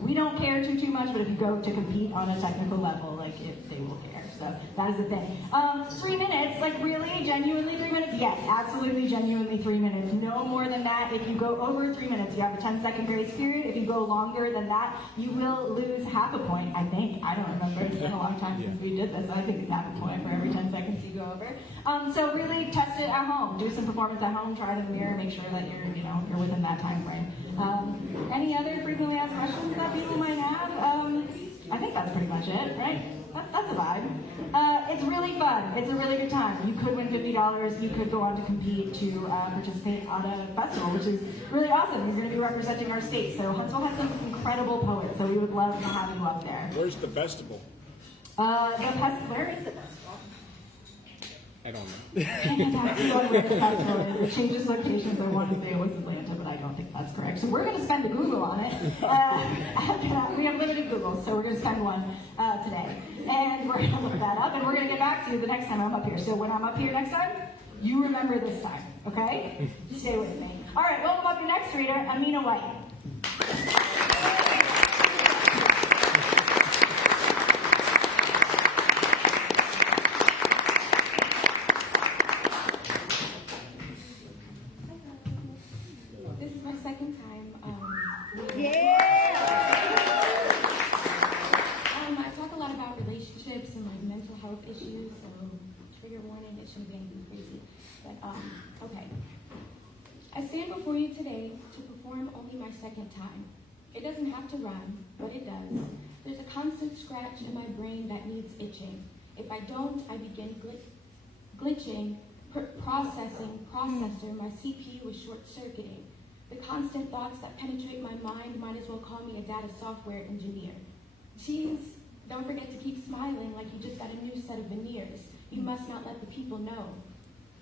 we don't care too much, but if you go to compete on a technical level, they will care. So that is the thing. 3 minutes, really, genuinely 3 minutes? Yes, absolutely, genuinely 3 minutes. No more than that. If you go over 3 minutes, you have a 10-second grace period. If you go longer than that, you will lose half a point, I think. I don't remember. It's been a long time since we did this. I think it's half a point for every 10 seconds you go over. So really test it at home. Do some performance at home. Try it in the mirror. Make sure that you're within that time frame. Any other frequently asked questions that people might have? I think that's pretty much it, right? That's a vibe. It's really fun. It's a really good time. You could win $50. You could go on to compete to participate on a festival, which is really awesome. You're going to be representing our state. So Huntsville has some incredible poets, so we would love to have you up there. Where's the festival? Where is the festival? I don't know. It changes locations. I want to say it was Atlanta, but I don't think that's correct. So we're going to spend a Google on it. We have limited Google, so we're going to spend one today. And we're going to look that up, and we're going to get back to you the next time I'm up here. So when I'm up here next time, you remember this time, okay? Stay with me. All right, welcome up your next reader, Amina White. Issues, so trigger warning, it shouldn't be anything crazy. But, okay. I stand before you today to perform only my second time. It doesn't have to rhyme, but it does. There's a constant scratch in my brain that needs itching. If I don't, I begin glitching, processor, my CPU is short-circuiting. The constant thoughts that penetrate my mind might as well call me a data software engineer. Geez. Don't forget to keep smiling like you just got a new set of veneers. You must not let the people know.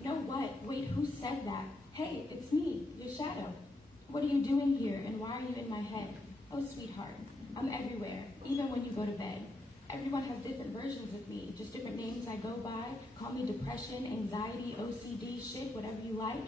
Know what? Wait, who said that? Hey, it's me, your shadow. What are you doing here, and why are you in my head? Oh, sweetheart, I'm everywhere, even when you go to bed. Everyone has different versions of me, just different names I go by. Call me depression, anxiety, OCD, shit, whatever you like.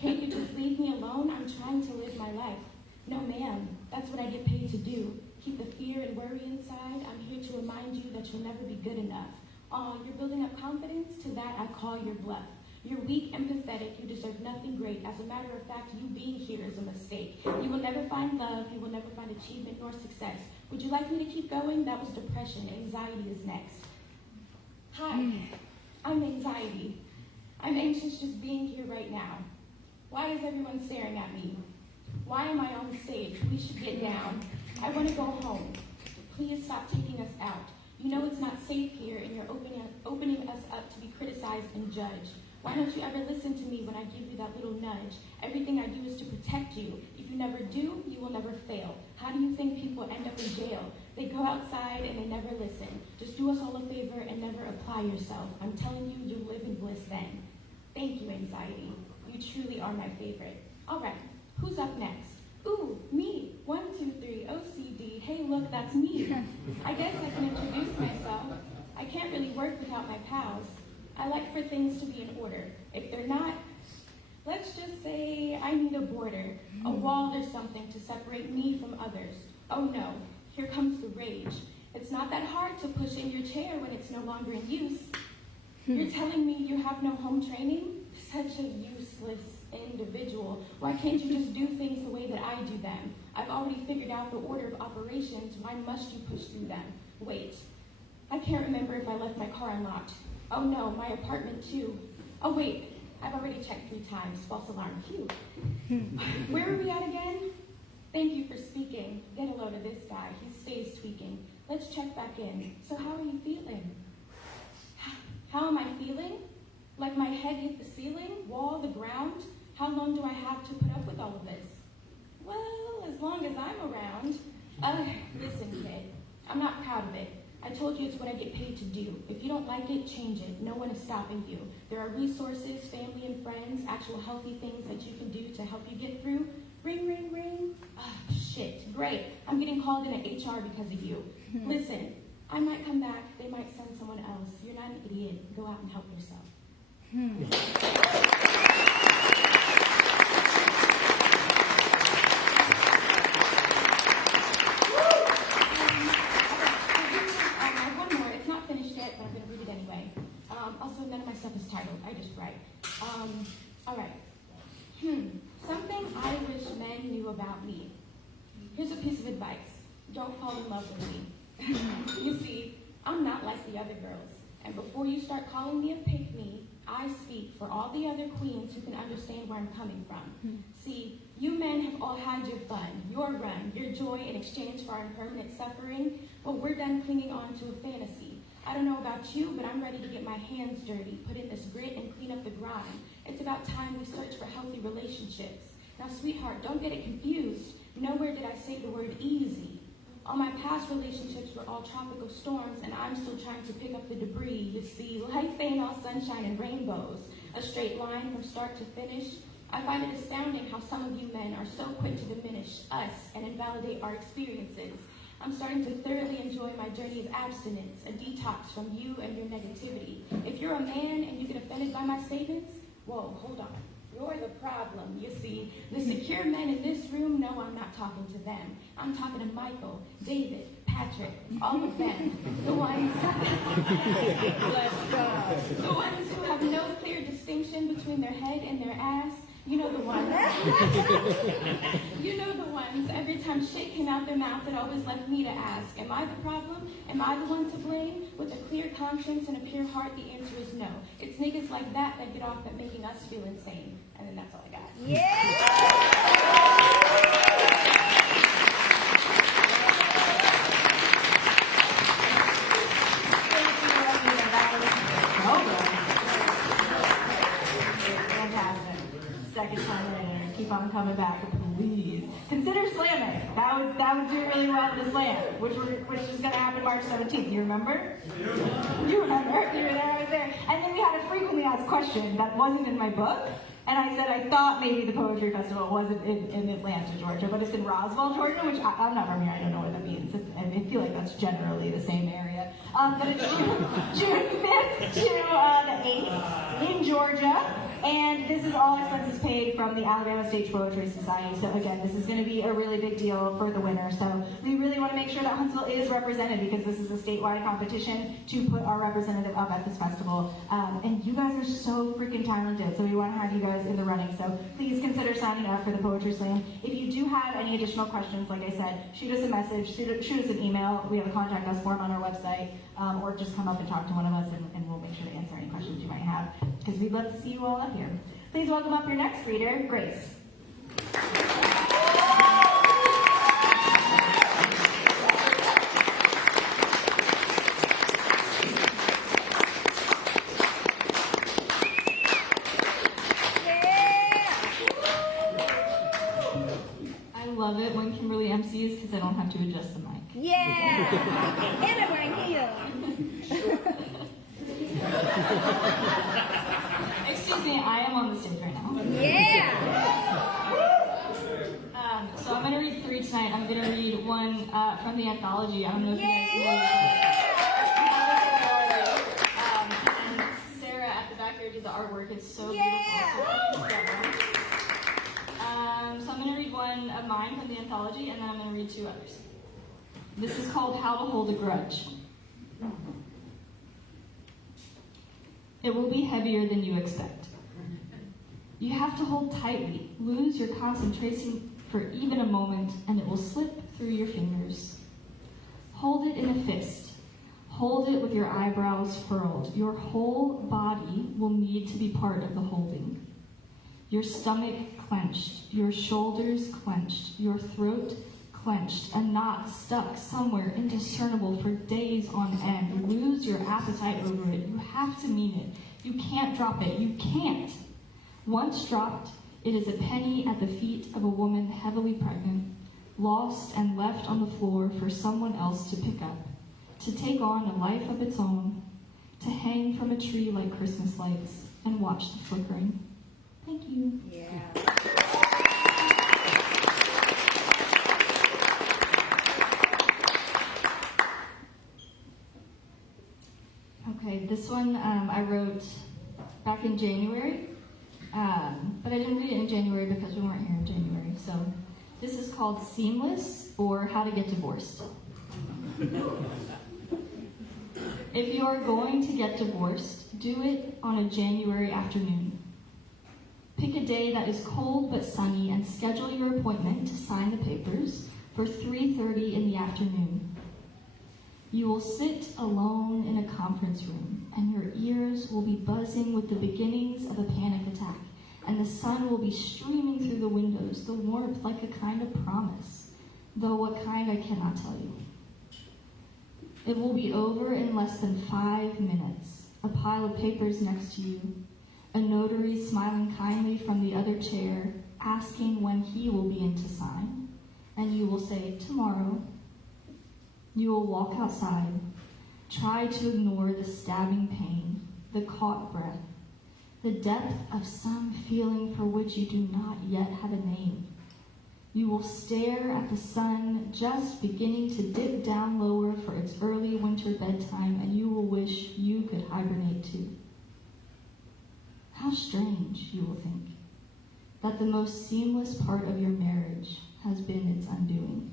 Can't you just leave me alone? I'm trying to live my life. No, ma'am, that's what I get paid to do. Keep the fear and worry inside. I'm here to remind you that you'll never be good enough. Oh, you're building up confidence? To that I call your bluff. You're weak and pathetic. You deserve nothing great. As a matter of fact, you being here is a mistake. You will never find love. You will never find achievement nor success. Would you like me to keep going? That was depression. Anxiety is next. Hi, I'm Anxiety. I'm anxious just being here right now. Why is everyone staring at me? Why am I on the stage? We should get down. I want to go home. Please stop taking us out. You know it's not safe here, and you're opening us up to be criticized and judged. Why don't you ever listen to me when I give you that little nudge? Everything I do is to protect you. If you never do, you will never fail. How do you think people end up in jail? They go outside and they never listen. Just do us all a favor and never apply yourself. I'm telling you, you'll live in bliss then. Thank you, Anxiety. You truly are my favorite. All right, who's up next? Ooh, me. 1, 2, 3, OCD. Hey, look, that's me. I guess I can introduce myself. I can't really work without my pals. I like for things to be in order. If they're not, let's just say I need a border, a wall or something to separate me from others. Oh no, here comes the rage. It's not that hard to push in your chair when it's no longer in use. You're telling me you have no home training? Such a useless individual. Why can't you just do things the way that I do them? I've already figured out the order of operations. Why must you push through them? Wait, I can't remember if I left my car unlocked. Oh no, my apartment too. Oh wait, I've already checked 3 times. False alarm. Phew. Where are we at again? Thank you for speaking. Get a load of this guy. He stays tweaking. Let's check back in. So how are you feeling? How am I feeling? Like my head hit the ceiling, wall, the ground? How long do I have to put up with all of this? Well, as long as I'm around. Listen, kid, I'm not proud of it. I told you it's what I get paid to do. If you don't like it, change it. No one is stopping you. There are resources, family and friends, actual healthy things that you can do to help you get through. Ring, ring, ring. Ah, shit, great. I'm getting called into HR because of you. Listen, I might come back. They might send someone else. You're not an idiot. Go out and help yourself. Also, none of my stuff is titled. I just write. All right. Something I wish men knew about me. Here's a piece of advice. Don't fall in love with me. You see, I'm not like the other girls. And before you start calling me a pick-me, I speak for all the other queens who can understand where I'm coming from. See, you men have all had your fun, your run, your joy in exchange for our impermanent suffering, but we're done clinging on to a fantasy. I don't know about you, but I'm ready to get my hands dirty, put in this grit, and clean up the grime. It's about time we search for healthy relationships. Now, sweetheart, don't get it confused. Nowhere did I say the word easy. All my past relationships were all tropical storms, and I'm still trying to pick up the debris. You see, life ain't all sunshine and rainbows, a straight line from start to finish. I find it astounding how some of you men are so quick to diminish us and invalidate our experiences. I'm starting to thoroughly enjoy my journey of abstinence, a detox from you and your negativity. If you're a man and you get offended by my statements, whoa, hold on. You're the problem. You see, the secure men in this room know I'm not talking to them. I'm talking to Michael, David, Patrick, all of them. The ones the ones who have no clear distinction between their head and their ass. You know the ones. You know the ones. Every time shit came out their mouth, it always left me to ask, am I the problem? Am I the one to blame? With a clear conscience and a pure heart, the answer is no. It's niggas like that that get off at making us feel insane. And then that's all I got. Second time in, keep on coming back, please. Consider slamming. That would do really well in the slam, which is going to happen March 17th. You remember? You remember? You were there, I was there. And then we had a frequently asked question that wasn't in my book. And I said I thought maybe the Poetry Festival wasn't in Atlanta, Georgia, but it's in Roswell, Georgia, which I'm not from here. I don't know what that means. I feel like that's generally the same area. But it's June 5th to the 8th in Georgia. And this is all expenses paid from the Alabama State Poetry Society. So again, this is going to be a really big deal for the winner. So we really want to make sure that Huntsville is represented because this is a statewide competition to put our representative up at this festival. And you guys are so freaking talented. So we want to have you guys in the running. So please consider signing up for the Poetry Slam. If you do have any additional questions, like I said, shoot us a message, shoot us an email. We have a contact us form on our website. Or just come up and talk to one of us and we'll make sure to answer any questions you might have because we'd love to see you all up here. Please welcome up your next reader, Grace. I love it when Kimberly MCs because I don't have to adjust the mic. Yeah! And I'm right here. Excuse me, I am on the stage right now. Yeah! So I'm going to read 3 tonight. I'm going to read one from the anthology. I don't know if you guys know. And Sarah at the back here did the artwork. It's so beautiful. So please get one. So I'm going to read one of mine from the anthology, and then I'm going to read 2 others. This is called How to Hold a Grudge. It will be heavier than you expect. You have to hold tightly, lose your concentration for even a moment, and it will slip through your fingers. Hold it in a fist. Hold it with your eyebrows furled. Your whole body will need to be part of the holding. Your stomach clenched, your shoulders clenched, your throat clenched, a knot stuck somewhere indiscernible for days on end. Lose your appetite over it. You have to mean it. You can't drop it. You can't. Once dropped, it is a penny at the feet of a woman heavily pregnant, lost and left on the floor for someone else to pick up, to take on a life of its own, to hang from a tree like Christmas lights and watch the flickering. Thank you. Yeah. Okay, this one I wrote back in January, but I didn't read it in January because we weren't here in January. So this is called Seamless, or How to Get Divorced. If you are going to get divorced, do it on a January afternoon. Pick a day that is cold but sunny and schedule your appointment to sign the papers for 3:30 in the afternoon. You will sit alone in a conference room, and your ears will be buzzing with the beginnings of a panic attack, and the sun will be streaming through the windows, the warmth like a kind of promise, though what kind I cannot tell you. It will be over in less than 5 minutes, a pile of papers next to you, a notary smiling kindly from the other chair, asking when he will be in to sign, and you will say, tomorrow. You will walk outside, try to ignore the stabbing pain, the caught breath, the depth of some feeling for which you do not yet have a name. You will stare at the sun just beginning to dip down lower for its early winter bedtime, and you will wish you could hibernate too. How strange, you will think, that the most seamless part of your marriage has been its undoing.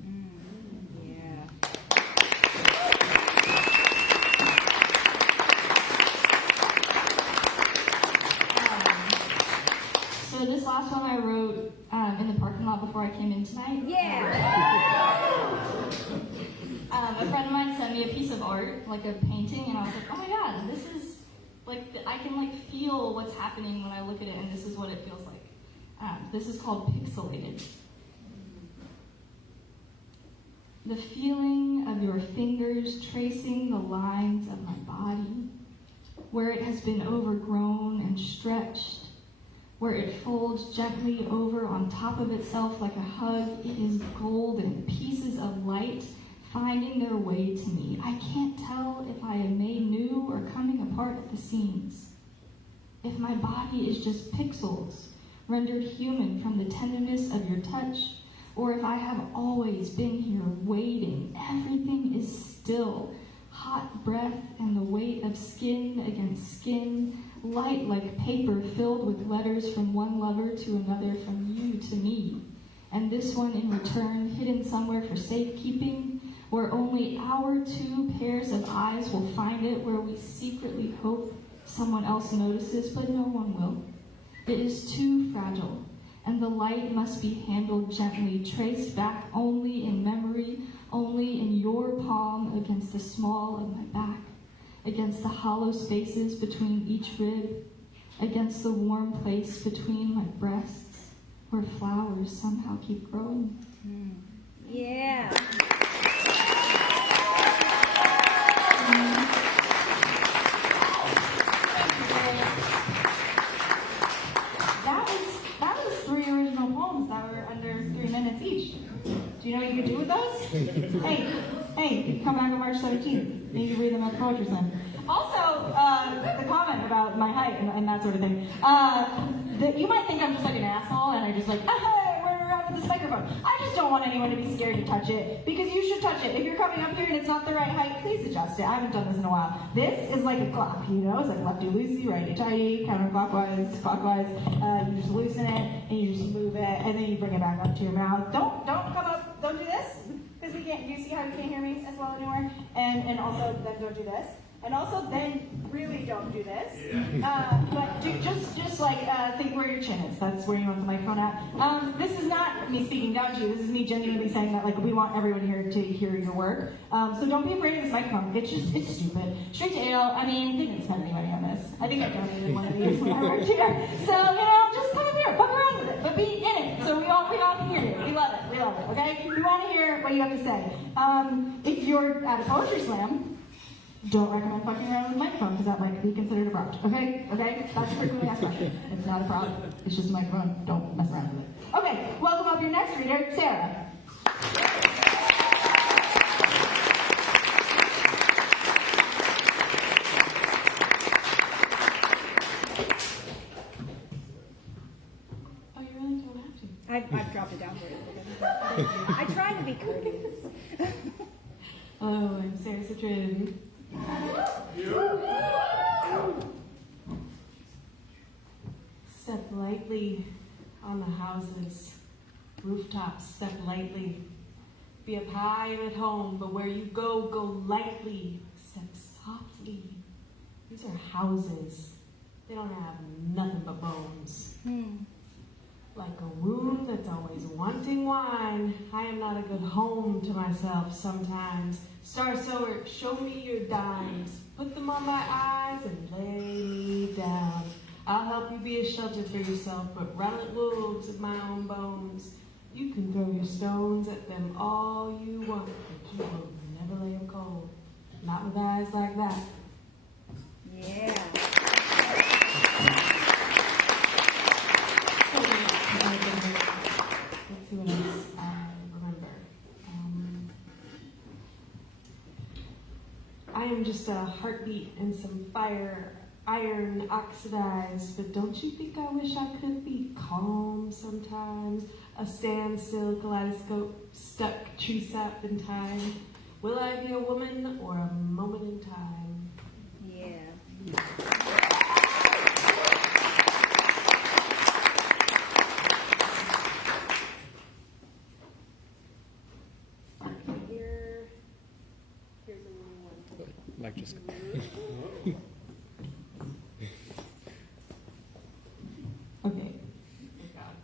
So this last one I wrote in the parking lot before I came in tonight. Yeah! A friend of mine sent me a piece of art, like a painting, and I was like, oh my god, this is, like, I can, like, feel what's happening when I look at it, and this is what it feels like. This is called Pixelated. The feeling of your fingers tracing the lines of my body, where it has been overgrown and stretched, where it folds gently over on top of itself like a hug. It is golden, pieces of light finding their way to me. I can't tell if I am made new or coming apart at the seams. If my body is just pixels, rendered human from the tenderness of your touch, or if I have always been here waiting. Everything is still. Hot breath and the weight of skin against skin, light like paper filled with letters from one lover to another, from you to me. And this one in return, hidden somewhere for safekeeping, where only our two pairs of eyes will find it, where we secretly hope someone else notices, but no one will. It is too fragile, and the light must be handled gently, traced back only in memory, only in your palm against the small of my back, against the hollow spaces between each rib, against the warm place between my breasts, where flowers somehow keep growing. Yeah. That was 3 original poems that were under 3 minutes each. Do you know what you could do with those? Hey, you can come back on March 17th. You can read them at the Poetry Slam. Also, the comment about my height and that sort of thing. That you might think I'm just like an asshole and I just like, hey, we're around with this microphone. I just don't want anyone to be scared to touch it, because you should touch it. If you're coming up here and it's not the right height, please adjust it. I haven't done this in a while. This is like a clock, you know? It's like lefty loosey, righty tighty, counterclockwise, clockwise. You just loosen it and you just move it and then you bring it back up to your mouth. Don't come up. Don't do this, because we can't. You see how you can't hear me as well anymore. And also then don't do this. And also then really don't do this. But just like think where your chin is. That's where you want the microphone at. This is not me speaking down to you. This is me genuinely saying that like we want everyone here to hear your work. So don't be afraid of this microphone. It's stupid. Straight to ale. I mean, they didn't spend any money on this. I think I donated one of these when I worked here. So just come up here, fuck around with it, but be in it. So we all can hear you. We love it. Okay. We want to hear what you have to say. If you're at a poetry slam, don't recommend fucking around with a microphone, because that might be considered a fraud. Okay? That's a frequently asked question. It's not a fraud. It's just a microphone. Don't mess around with it. Okay, welcome up your next reader, Sarah. Oh, you really don't have to. I've dropped it down for you. I try to be courteous. Oh, I'm Sarah Citrin. Step lightly on the houses, rooftops, step lightly. Be up high and at home, but where you go, go lightly, step softly. These are houses. They don't have nothing but bones. Like a wound that's always wanting wine, I am not a good home to myself sometimes. Star sower, show me your dimes. Put them on my eyes and lay me down. I'll help you be a shelter for yourself, but rattling wolves of my own bones. You can throw your stones at them all you want, but you will never lay them cold. Not with eyes like that. Yeah. Let's see what else I remember. I am just a heartbeat and some fire, iron oxidized, but don't you think I wish I could be calm sometimes? A standstill kaleidoscope, stuck tree sap in time. Will I be a woman or a moment in time? Yeah. Here's a new one. Like just. Okay. Oh God.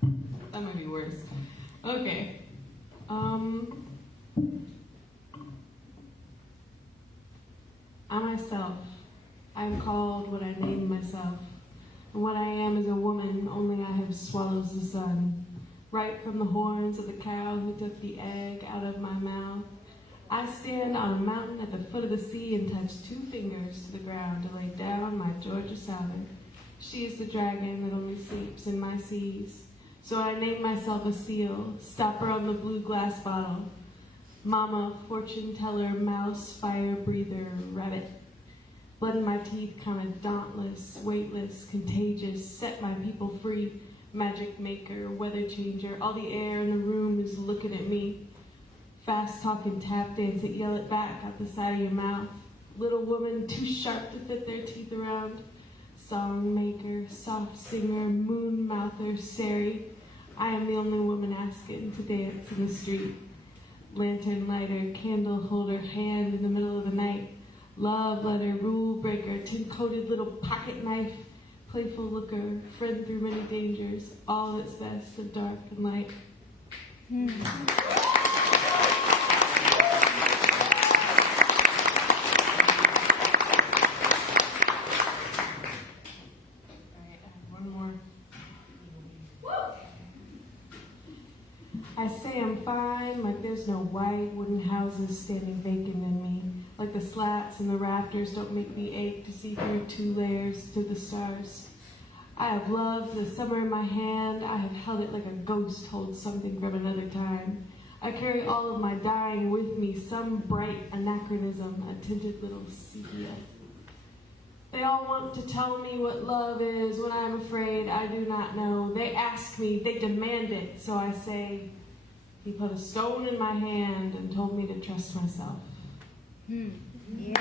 That might be worse. Okay. I myself, I am called what I named myself. And what I am is a woman, only I have swallowed the sun. Right from the horns of the cow who took the egg out of my mouth. I stand on a mountain at the foot of the sea and touch 2 fingers to the ground to lay down my Georgia Souther. She is the dragon that only sleeps in my seas. So I name myself a seal, stopper on the blue glass bottle. Mama, fortune teller, mouse, fire breather, rabbit. Blood in my teeth, kind of dauntless, weightless, contagious, set my people free. Magic maker, weather changer, all the air in the room is looking at me. Fast talking tap dance it, yell it back out the side of your mouth. Little woman too sharp to fit their teeth around. song maker, soft singer, moon mouther, Sari. I am the only woman asking to dance in the street. Lantern lighter, candle holder, hand in the middle of the night. Love letter, rule breaker, tin-coated little pocket knife. Playful looker, friend through many dangers. All that's best of dark and light. One more. I say I'm fine, like there's no white wooden houses standing vacant in me. Like the slats and the rafters don't make me ache to see through 2 layers to the stars. I have loved the summer in my hand. I have held it like a ghost holds something from another time. I carry all of my dying with me, some bright anachronism, a tinted little sepia. They all want to tell me what love is when I'm afraid I do not know. They ask me, they demand it, so I say, he put a stone in my hand and told me to trust myself. Yeah.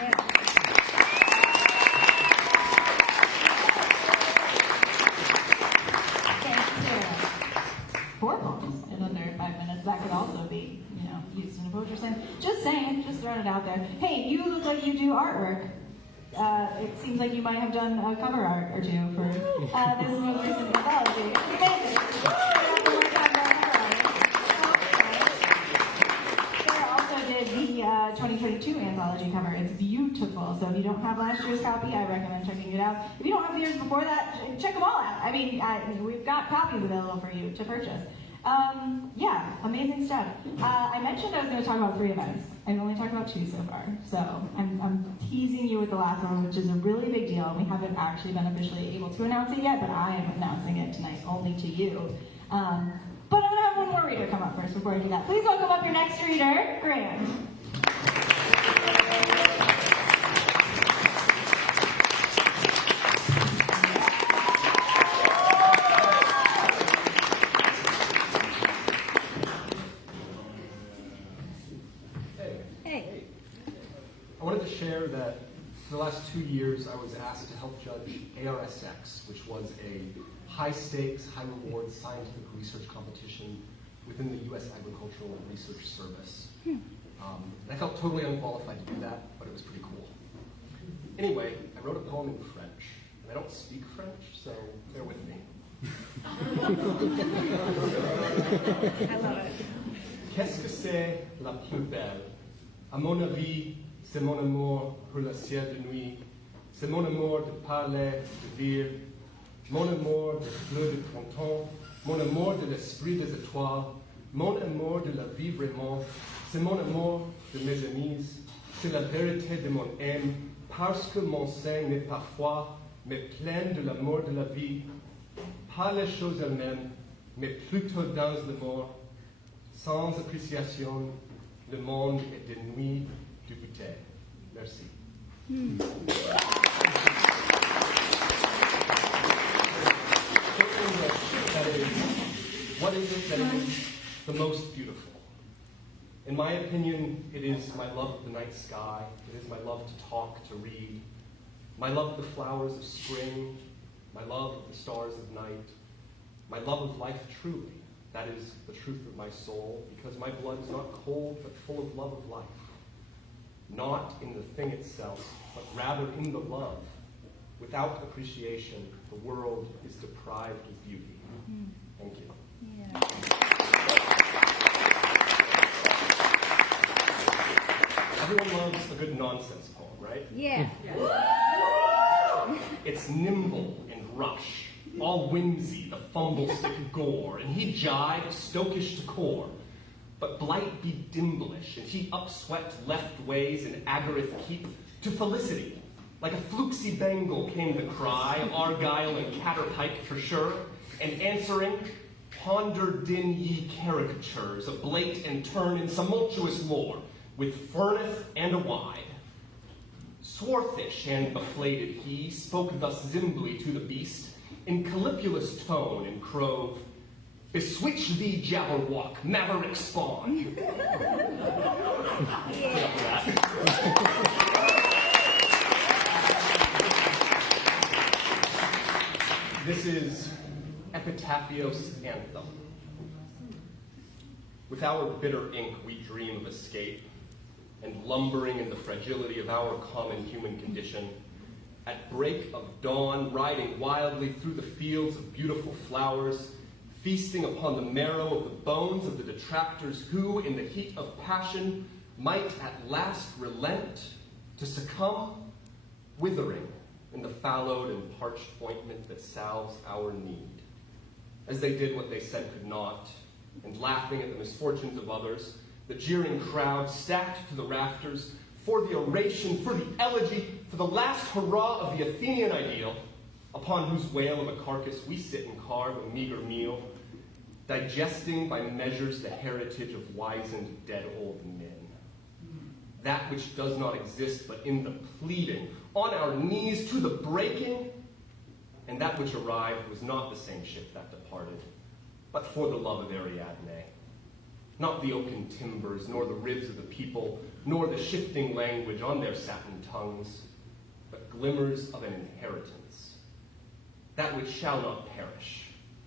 Four poems in under 5 minutes. That could also be, used in a poetry slam. Just saying, just throwing it out there. Hey, you look like you do artwork. It seems like you might have done a cover art or two for this most recent anthology. It's amazing. Sarah also did the 2022 anthology cover. It's beautiful. So if you don't have last year's copy, I recommend checking it out. If you don't have the years before that, check them all out. I mean, we've got copies available for you to purchase. Yeah, amazing stuff. I mentioned I was going to talk about 3 events. I've only talked about 2 so far. So I'm teasing you with the last one, which is a really big deal. We haven't actually been officially able to announce it yet, but I am announcing it tonight only to you. But I'm going to have one more reader come up first before I do that. Please welcome up your next reader, Grant. I wanted to share that for the last 2 years, I was asked to help judge ARSX, which was a high-stakes, high-reward scientific research competition within the U.S. Agricultural Research Service. I felt totally unqualified to do that, but it was pretty cool. Anyway, I wrote a poem in French, and I don't speak French, so bear with me. I love it. Qu'est-ce que c'est la plus belle? À mon avis, c'est mon amour pour le ciel de nuit. C'est mon amour de parler, de dire. Mon amour de fleurs de printemps. Mon amour de l'esprit des étoiles. Mon amour de la vie vraiment. C'est mon amour de mes amis. C'est la vérité de mon âme. Parce que mon sein n'est pas froid, mais plein de l'amour de la vie. Pas les choses elles-mêmes, mais plutôt dans le mort. Sans appréciation, le monde est de nuit du bouteille. Merci. What is it that is the most beautiful? In my opinion, it is my love of the night sky. It is my love to talk, to read. My love of the flowers of spring. My love of the stars of night. My love of life truly. That is the truth of my soul, because my blood is not cold, but full of love of life. Not in the thing itself, but rather in the love. Without appreciation, the world is deprived of beauty. Thank you. Everyone loves a good nonsense poem, right? Yeah. It's nimble and rush, all whimsy, the fumble-stick gore, and he jive, stokish to core. But blight be dimblish, and he upswept left ways and agareth keep to felicity. Like a fluxy bangle came the cry, Argyle and Catterpike for sure, and answering, ponder din ye caricatures, a blate and turn in tumultuous lore, with furnith and a wide. Swarthish and beflated he spoke thus zimbly to the beast, in Caligula's tone and crove, beswitch thee, Jabberwock, maverick spawn. epitaphios anthem. With our bitter ink we dream of escape, and lumbering in the fragility of our common human condition, at break of dawn, riding wildly through the fields of beautiful flowers, feasting upon the marrow of the bones of the detractors who, in the heat of passion, might at last relent to succumb, withering in the fallowed and parched ointment that salves our need, as they did what they said could not, and laughing at the misfortunes of others, the jeering crowd stacked to the rafters for the oration, for the elegy, for the last hurrah of the Athenian ideal, upon whose whale of a carcass we sit and carve a meager meal, digesting by measures the heritage of wizened dead old men. That which does not exist, but in the pleading, on our knees to the breaking, and that which arrived was not the same ship that departed, but for the love of Ariadne. Not the oaken timbers, nor the ribs of the people, nor the shifting language on their satin tongues, but glimmers of an inheritance. That which shall not perish,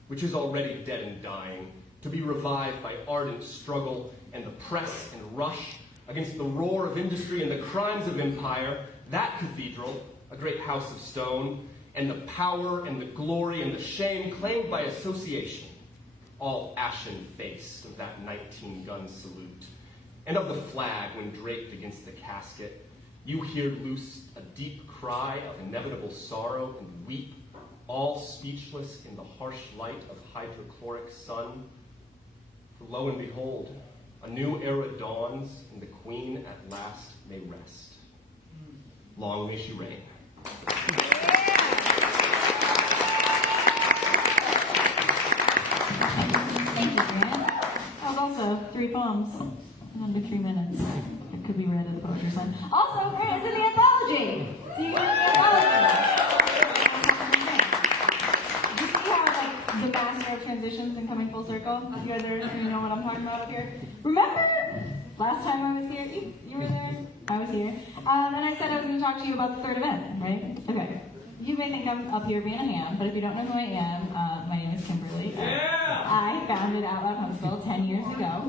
which is already dead and dying, to be revived by ardent struggle and the press and rush against the roar of industry and the crimes of empire, that cathedral, a great house of stone, and the power and the glory and the shame claimed by association, all ashen-faced of that 19-gun salute, and of the flag when draped against the casket, you hear loose a deep cry of inevitable sorrow and weep, all speechless in the harsh light of hydrochloric sun. For lo and behold, a new era dawns, and the queen at last may rest. Long may she reign. Thank you, Grant. That was also 3 poems in under 3 minutes. It could be read at the Poetry Slam. Also, Grant is in the anthology. So you get the anthology. You see how, like, the master of transitions and coming full circle? You guys know what I'm talking about up here? Remember last time I was here? You were there? I was here. And I said I was going to talk to you about the third event, right? Okay. You may think I'm up here being a ham, but if you don't know who I am, my name is Kimberly. Yeah! I founded Out Loud Huntsville 10 years ago.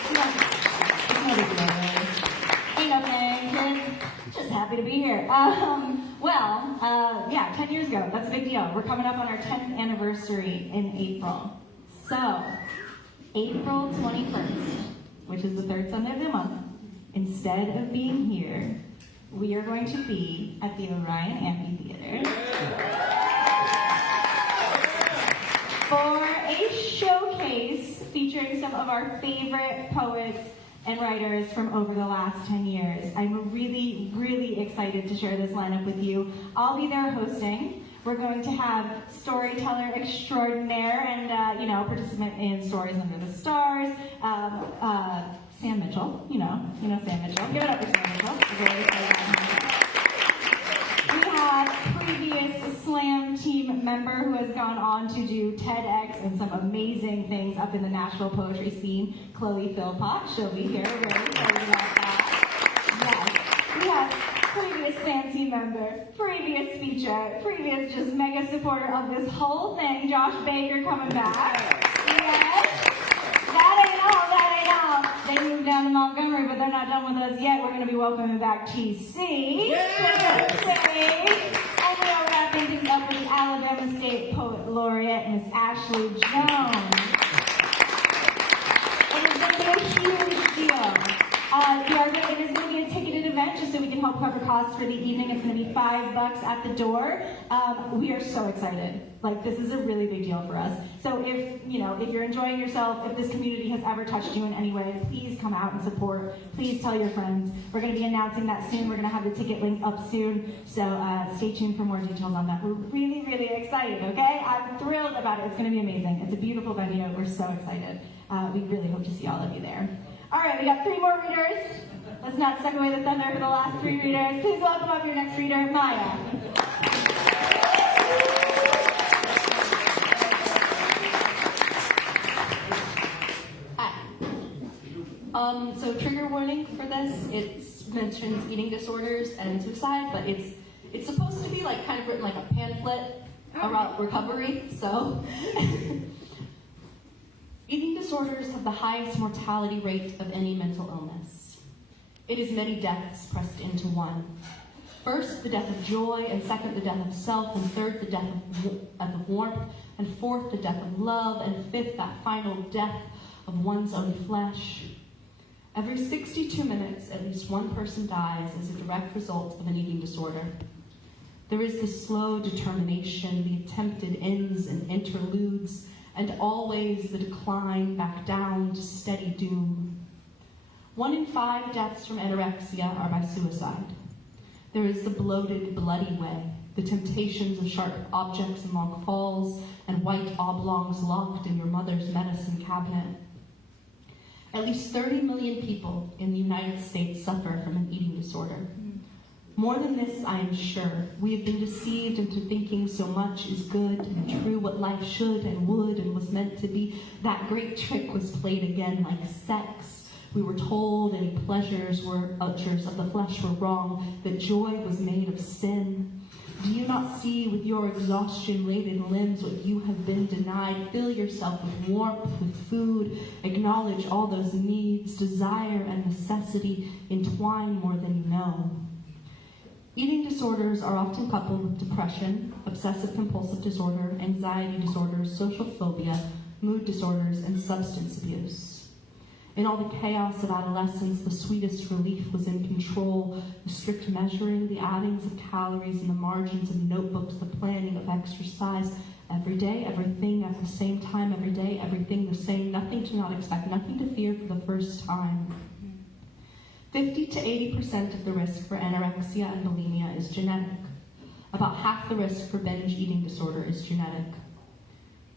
It's no big deal, really. Ain't no thing, kids. Just happy to be here. 10 years ago. That's a big deal. We're coming up on our 10th anniversary in April. So, April 21st, which is the third Sunday of the month, instead of being here, we are going to be at the Orion Amphitheater for a showcase featuring some of our favorite poets and writers from over the last 10 years. I'm really, really excited to share this lineup with you. I'll be there hosting. We're going to have storyteller extraordinaire and, participant in Stories Under the Stars, Sam Mitchell, you know Sam Mitchell. Give it up for Sam Mitchell. Really we have previous Slam team member who has gone on to do TEDx and some amazing things up in the Nashville poetry scene, Chloe Philpott. She'll be here. Really excited about that. Yes. We have previous Slam team member, previous speaker, previous just mega supporter of this whole thing, Josh Baker coming back. Yes. That ain't all. They moved down to Montgomery, but they're not done with us yet. We're going to be welcoming back TC. Yeah. And we are wrapping things up with Alabama State Poet Laureate, Miss Ashley Jones. It is going to be a huge deal. It is going to be a ticketed event just so we can help cover costs for the evening. It's going to be $5 at the door. We are so excited. This is a really big deal for us. So if you're enjoying yourself, if this community has ever touched you in any way, please come out and support. Please tell your friends. We're going to be announcing that soon. We're going to have the ticket link up soon. So stay tuned for more details on that. We're really, really excited, okay? I'm thrilled about it. It's going to be amazing. It's a beautiful venue. We're so excited. We really hope to see all of you there. All right, we got 3 more readers. Let's not suck away the thunder for the last 3 readers. Please welcome up your next reader, Maya. Hi. So trigger warning for this. It mentions eating disorders and suicide, but it's supposed to be kind of written like a pamphlet, about recovery, so. Eating disorders have the highest mortality rate of any mental illness. It is many deaths pressed into one. First, the death of joy, and second, the death of self, and third, the death of warmth, and fourth, the death of love, and fifth, that final death of one's own flesh. Every 62 minutes, at least one person dies as a direct result of an eating disorder. There is the slow determination, the attempted ends and interludes, and always the decline back down to steady doom. 1 in 5 deaths from anorexia are by suicide. There is the bloated, bloody way, the temptations of sharp objects and long falls, and white oblongs locked in your mother's medicine cabinet. At least 30 million people in the United States suffer from an eating disorder. More than this, I am sure, we have been deceived into thinking so much is good and true, what life should and would and was meant to be. That great trick was played again like sex. We were told any pleasures of the flesh were wrong, that joy was made of sin. Do you not see with your exhaustion-laden limbs what you have been denied? Fill yourself with warmth, with food, acknowledge all those needs, desire and necessity entwine more than you know. Eating disorders are often coupled with depression, obsessive-compulsive disorder, anxiety disorders, social phobia, mood disorders, and substance abuse. In all the chaos of adolescence, the sweetest relief was in control, the strict measuring, the addings of calories in the margins of notebooks, the planning of exercise. Every day, everything at the same time, every day, everything the same, nothing to not expect, nothing to fear for the first time. 50 to 80% of the risk for anorexia and bulimia is genetic. About half the risk for binge eating disorder is genetic.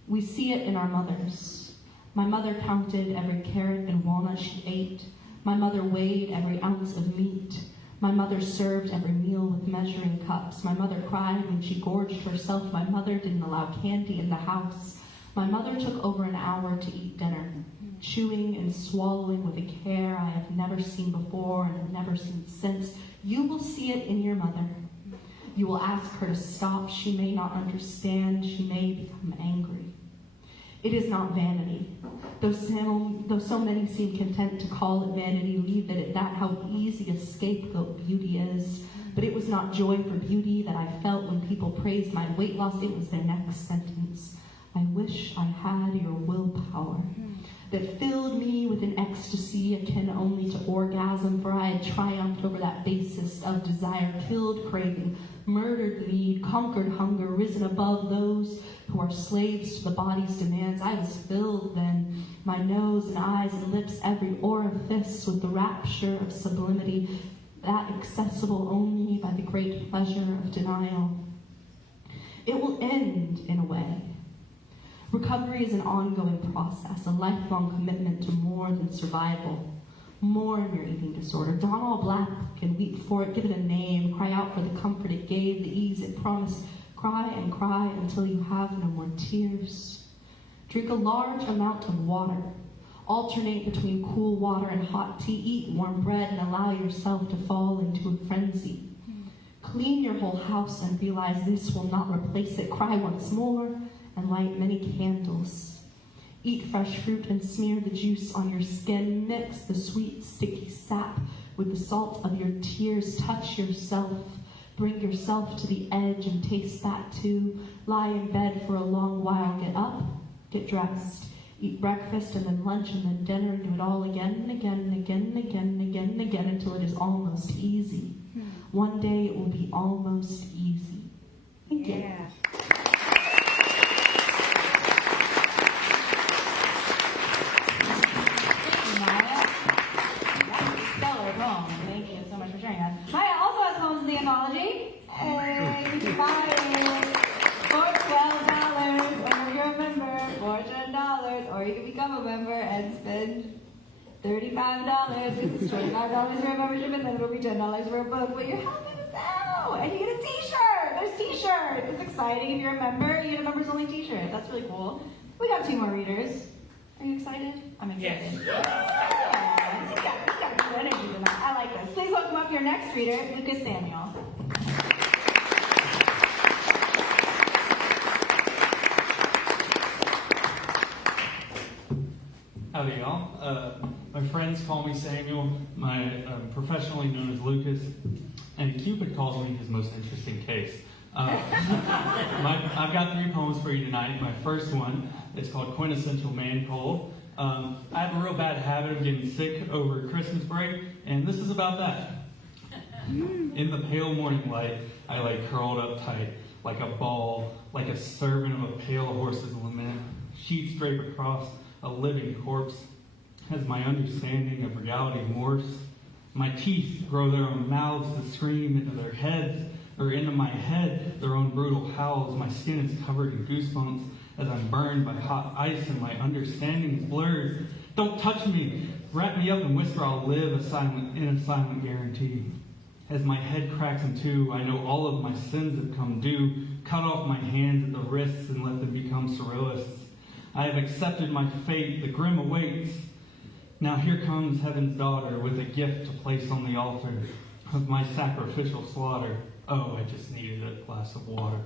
We see it in our mothers. My mother counted every carrot and walnut she ate. My mother weighed every ounce of meat. My mother served every meal with measuring cups. My mother cried when she gorged herself. My mother didn't allow candy in the house. My mother took over an hour to eat dinner, chewing and swallowing with a care I have never seen before and have never seen since. You will see it in your mother. You will ask her to stop. She may not understand. She may become angry. It is not vanity. Though so many seem content to call it vanity, leave it at that, how easy a scapegoat beauty is. But it was not joy for beauty that I felt when people praised my weight loss. It was their next sentence. I wish I had your willpower that filled me with an ecstasy akin only to orgasm, for I had triumphed over that basest of desire, killed craving, murdered need, conquered hunger, risen above those who are slaves to the body's demands. I was filled then, my nose and eyes and lips, every orifice, with the rapture of sublimity, that accessible only by the great pleasure of denial. It will end in a way. Recovery is an ongoing process, a lifelong commitment to more than survival. Mourn your eating disorder. Don all black and weep for it. Give it a name. Cry out for the comfort it gave, the ease it promised. Cry and cry until you have no more tears. Drink a large amount of water. Alternate between cool water and hot tea. Eat warm bread and allow yourself to fall into a frenzy. Clean your whole house and realize this will not replace it. Cry once more and light many candles. Eat fresh fruit and smear the juice on your skin. Mix the sweet, sticky sap with the salt of your tears. Touch yourself. Bring yourself to the edge and taste that too. Lie in bed for a long while. Get up, get dressed. Eat breakfast and then lunch and then dinner and do it all again and again and again and again and again and again until it is almost easy. One day it will be almost easy. Thank you. Thank you so much for sharing that. Maya also has poems in the anthology. Hey, you can buy it for $12, or you're a member for $10, or you can become a member and spend $35 because it's $25 for a membership, and then it'll be $10 for a book. But you're helping us out, and you get a T-shirt. There's T-shirts. It's exciting. If you're a member, you get a members only T-shirt. That's really cool. We got 2 more readers. Are you excited? I'm excited. Yeah. You got good energy tonight. I like this. Please welcome up your next reader, Lucas Samuel. Howdy, y'all. My friends call me Samuel. Professionally known as Lucas, and Cupid calls me his most interesting case. I've got 3 poems for you tonight. My first one is called Quintessential Man Cold. I have a real bad habit of getting sick over Christmas break, and this is about that. In the pale morning light, I lay curled up tight, like a ball, like a servant of a pale horse's lament. Sheets drape across a living corpse, as my understanding of reality morphs. My teeth grow their own mouths to scream into their heads, or into my head their own brutal howls. My skin is covered in goosebumps as I'm burned by hot ice and my understanding is blurred. Don't touch me! Wrap me up and whisper I'll live in a silent guarantee. As my head cracks in two, I know all of my sins have come due. Cut off my hands at the wrists and let them become surrealists. I have accepted my fate, the grim awaits. Now here comes heaven's daughter with a gift to place on the altar of my sacrificial slaughter. Oh, I just needed a glass of water.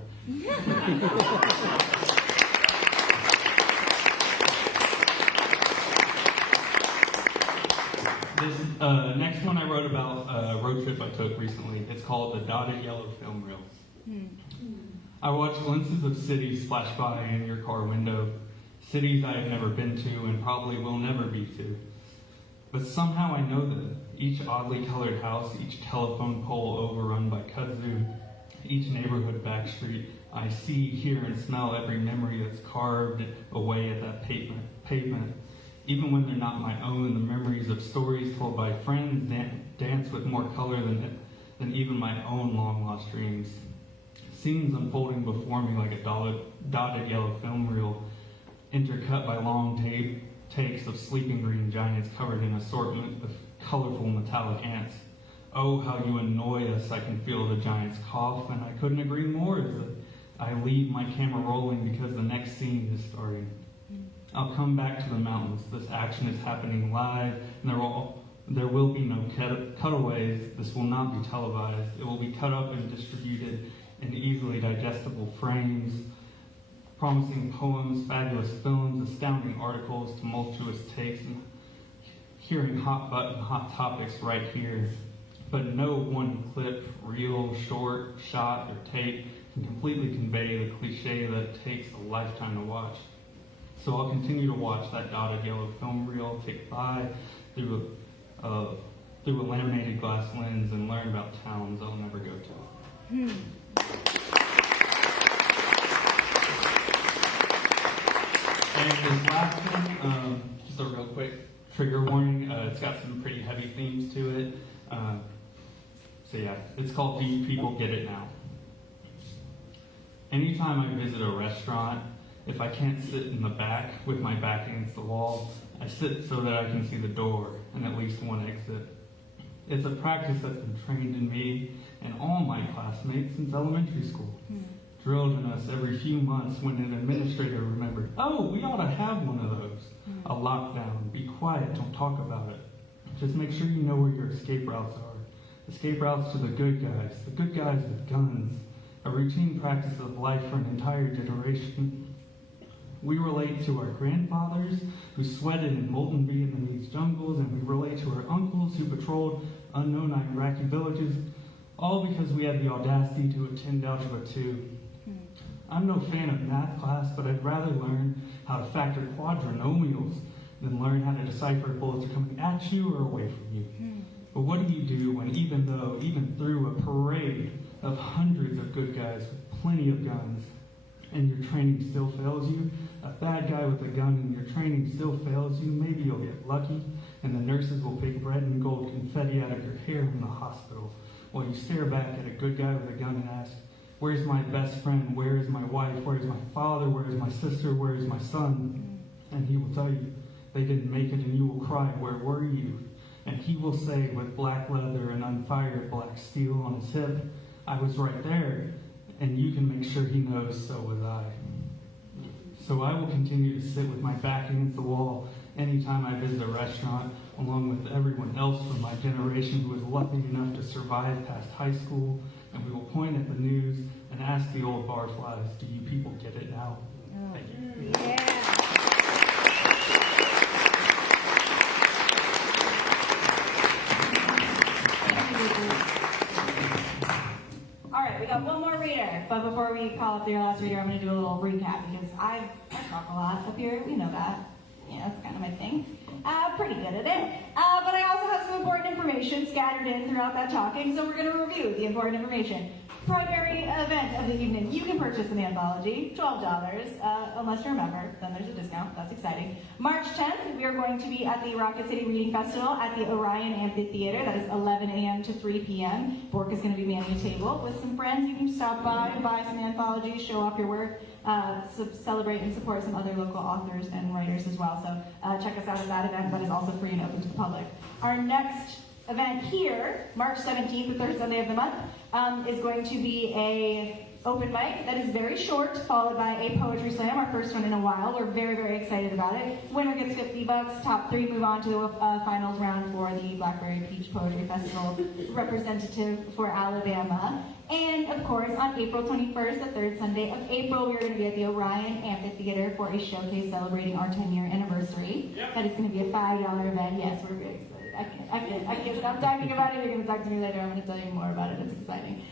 This next one I wrote about a road trip I took recently. It's called The Dotted Yellow Film Reel. I watch glimpses of cities flash by in your car window. Cities I have never been to and probably will never be to. But somehow I know them. Each oddly colored house, each telephone pole overrun by kudzu, each neighborhood back street, I see, hear, and smell every memory that's carved away at that pavement. Even when they're not my own, the memories of stories told by friends dance with more color than even my own long-lost dreams. Scenes unfolding before me like a dotted yellow film reel, intercut by long takes of sleeping green giants covered in assortment of colorful metallic ants. Oh, how you annoy us, I can feel the giants cough, and I couldn't agree more as I leave my camera rolling because the next scene is starting. I'll come back to the mountains. This action is happening live, and there will be no cutaways. This will not be televised. It will be cut up and distributed in easily digestible frames, promising poems, fabulous films, astounding articles, tumultuous takes, and hearing hot topics right here. But no one clip, reel, short, shot, or take can completely convey the cliche that takes a lifetime to watch. So I'll continue to watch that dotted yellow film reel tick by through a laminated glass lens and learn about towns I'll never go to. And this last one, just a real quick trigger warning. It's got some pretty heavy themes to it. So yeah, it's called Do You People Get It Now? Anytime I visit a restaurant, if I can't sit in the back with my back against the wall, I sit so that I can see the door and at least one exit. It's a practice that's been trained in me and all my classmates since elementary school. Drilled in us every few months when an administrator remembered, oh, we ought to have one of those. A lockdown, be quiet, don't talk about it. Just make sure you know where your escape routes are. Escape routes to the good guys with guns. A routine practice of life for an entire generation. We relate to our grandfathers who sweated in molten Vietnamese jungles, and we relate to our uncles who patrolled unknown Iraqi villages, all because we had the audacity to attend Algebra 2. I'm no fan of math class, but I'd rather learn how to factor quadrinomials than learn how to decipher if bullets are coming at you or away from you. But what do you do when even through a parade of hundreds of good guys with plenty of guns, and your training still fails you? A bad guy with a gun and your training still fails you? Maybe you'll get lucky, and the nurses will pick red and gold confetti out of your hair in the hospital, while you stare back at a good guy with a gun and ask, where's my best friend? Where is my wife? Where is my father? Where is my sister? Where is my son? And he will tell you, they didn't make it, and you will cry, where were you? And he will say, with black leather and unfired black steel on his hip, I was right there, and you can make sure he knows so was I. So I will continue to sit with my back against the wall anytime I visit a restaurant, along with everyone else from my generation who was lucky enough to survive past high school, and we will point at the news and ask the old barflies, do you people get it now? Thank you. but before we call up the last reader, I'm going to do a little recap because I talk a lot up here. We know that. Yeah, that's kind of my thing. Pretty good at it. But I also have some important information scattered in throughout that talking, so we're going to review the important information. Primary event of the evening. You can purchase an anthology, $12, unless you're a member. Then there's a discount. That's exciting. March 10th, we are going to be at the Rocket City Reading Festival at the Orion Amphitheater. That is 11 a.m. to 3 p.m. Bork is going to be manning a table with some friends. You can stop by and buy some anthologies, show off your work, celebrate and support some other local authors and writers as well. So check us out at that event. That is also free and open to the public. Our next event here, March 17th, the third Sunday of the month, is going to be a open mic that is very short, followed by a poetry slam, our first one in a while. We're very, very excited about it. Winner gets $50. Top 3 move on to the finals round for the Blackberry Peach Poetry Festival representative for Alabama. And of course, on April 21st, the third Sunday of April, we are going to be at the Orion Amphitheater for a showcase celebrating our 10-year anniversary. Yep. That is going to be a $5 event. Yes, we're very excited. I can't stop talking about it. You're going to talk to me later. I'm going to tell you more about it. It's exciting.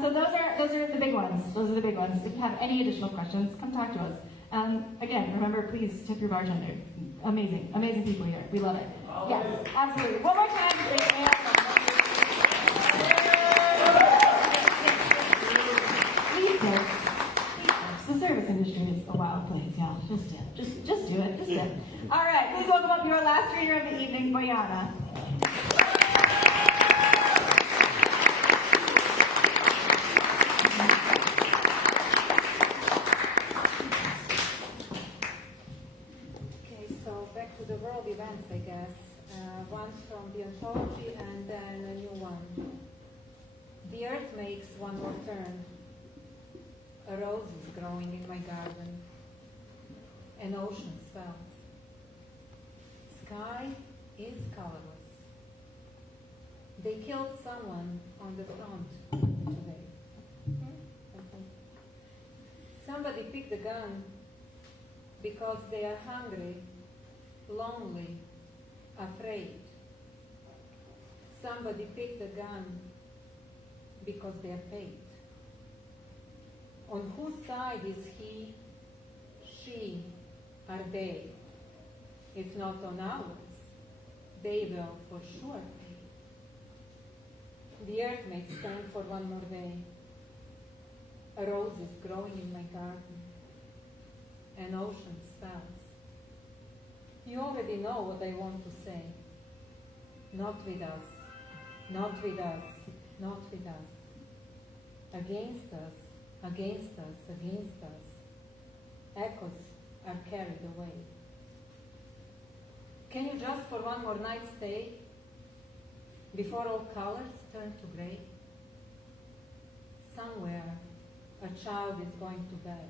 So those are the big ones. Those are the big ones. If you have any additional questions, come talk to us. Again, remember, please tip your bartender. Amazing, amazing people here. We love it. Yes, absolutely. One more time. Please tip. The service industry is a wild place, y'all. Just do it. Just do it. Just do it. All right. Please welcome up your last reader of the evening, Boyana. Okay, so back to the world events, I guess. One from the anthology and then a new one. The earth makes one more turn. A rose is growing in my garden. An ocean swells. Sky is colorless. They killed someone on the front today. Somebody picked a gun because they are hungry, lonely, afraid. Somebody picked a gun because they are paid. On whose side is he, she, are they? If not on ours, they will for sure pay. The earth makes turn for one more day. A rose is growing in my garden. An ocean swells. You already know what I want to say. Not with us, not with us, not with us. Against us, against us, against us. Echoes are carried away. Can you just for one more night stay before all colors turn to gray? Somewhere a child is going to bed.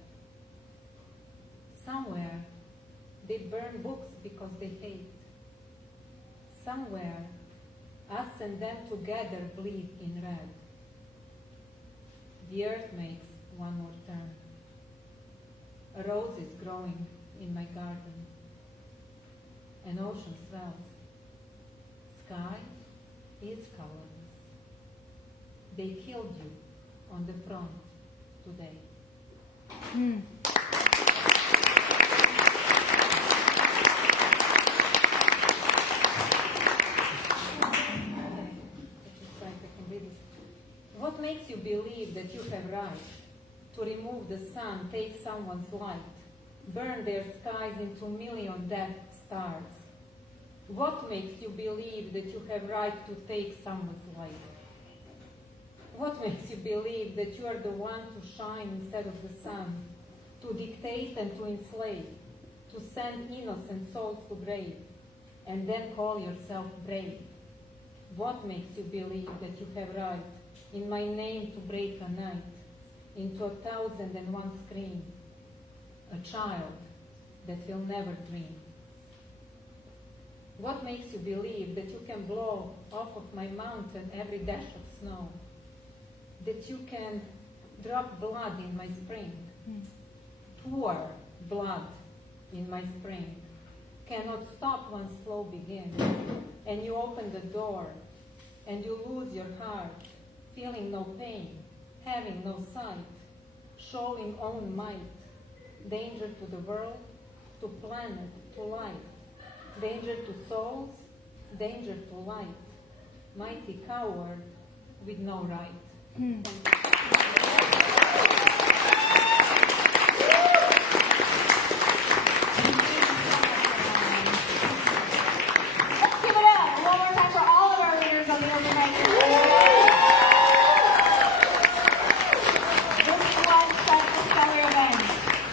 Somewhere they burn books because they hate. Somewhere us and them together bleed in red. The earth makes one more turn. A rose is growing in my garden. An ocean swells. Sky is colorless. They killed you on the front today. What makes you believe that you have right to remove the sun, take someone's light, burn their skies into million death stars? What makes you believe that you have right to take someone's light? What makes you believe that you are the one to shine instead of the sun, to dictate and to enslave, to send innocent souls to grave, and then call yourself brave? What makes you believe that you have right in my name to break a night into 1,001 scream, a child that will never dream? What makes you believe that you can blow off of my mountain every dash of snow? That you can drop blood in my spring, pour blood in my spring, cannot stop once flow begins, and you open the door, and you lose your heart, feeling no pain, having no sight, showing own might, danger to the world, to planet, to life, danger to souls, danger to light, mighty coward with no right. Let's give it up one more time for all of our leaders on the open mic. This was such a stellar event.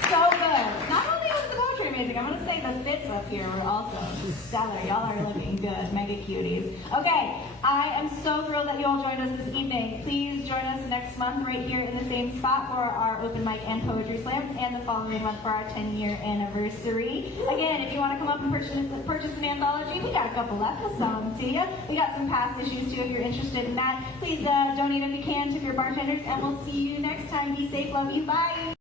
So good. Not only was the poetry amazing, I'm going to say the fits up here were also stellar. Y'all are looking good. Mega cuties. Okay, I am so thrilled that you all joined us this evening. Please join us next month right here in the same spot for our open mic and poetry slam, and the following month for our 10-year anniversary. Again, if you want to come up and purchase an anthology, we got a couple left. We'll sell them to you. We got some past issues too if you're interested in that. Please donate if you can to your bartenders, and we'll see you next time. Be safe. Love you. Bye.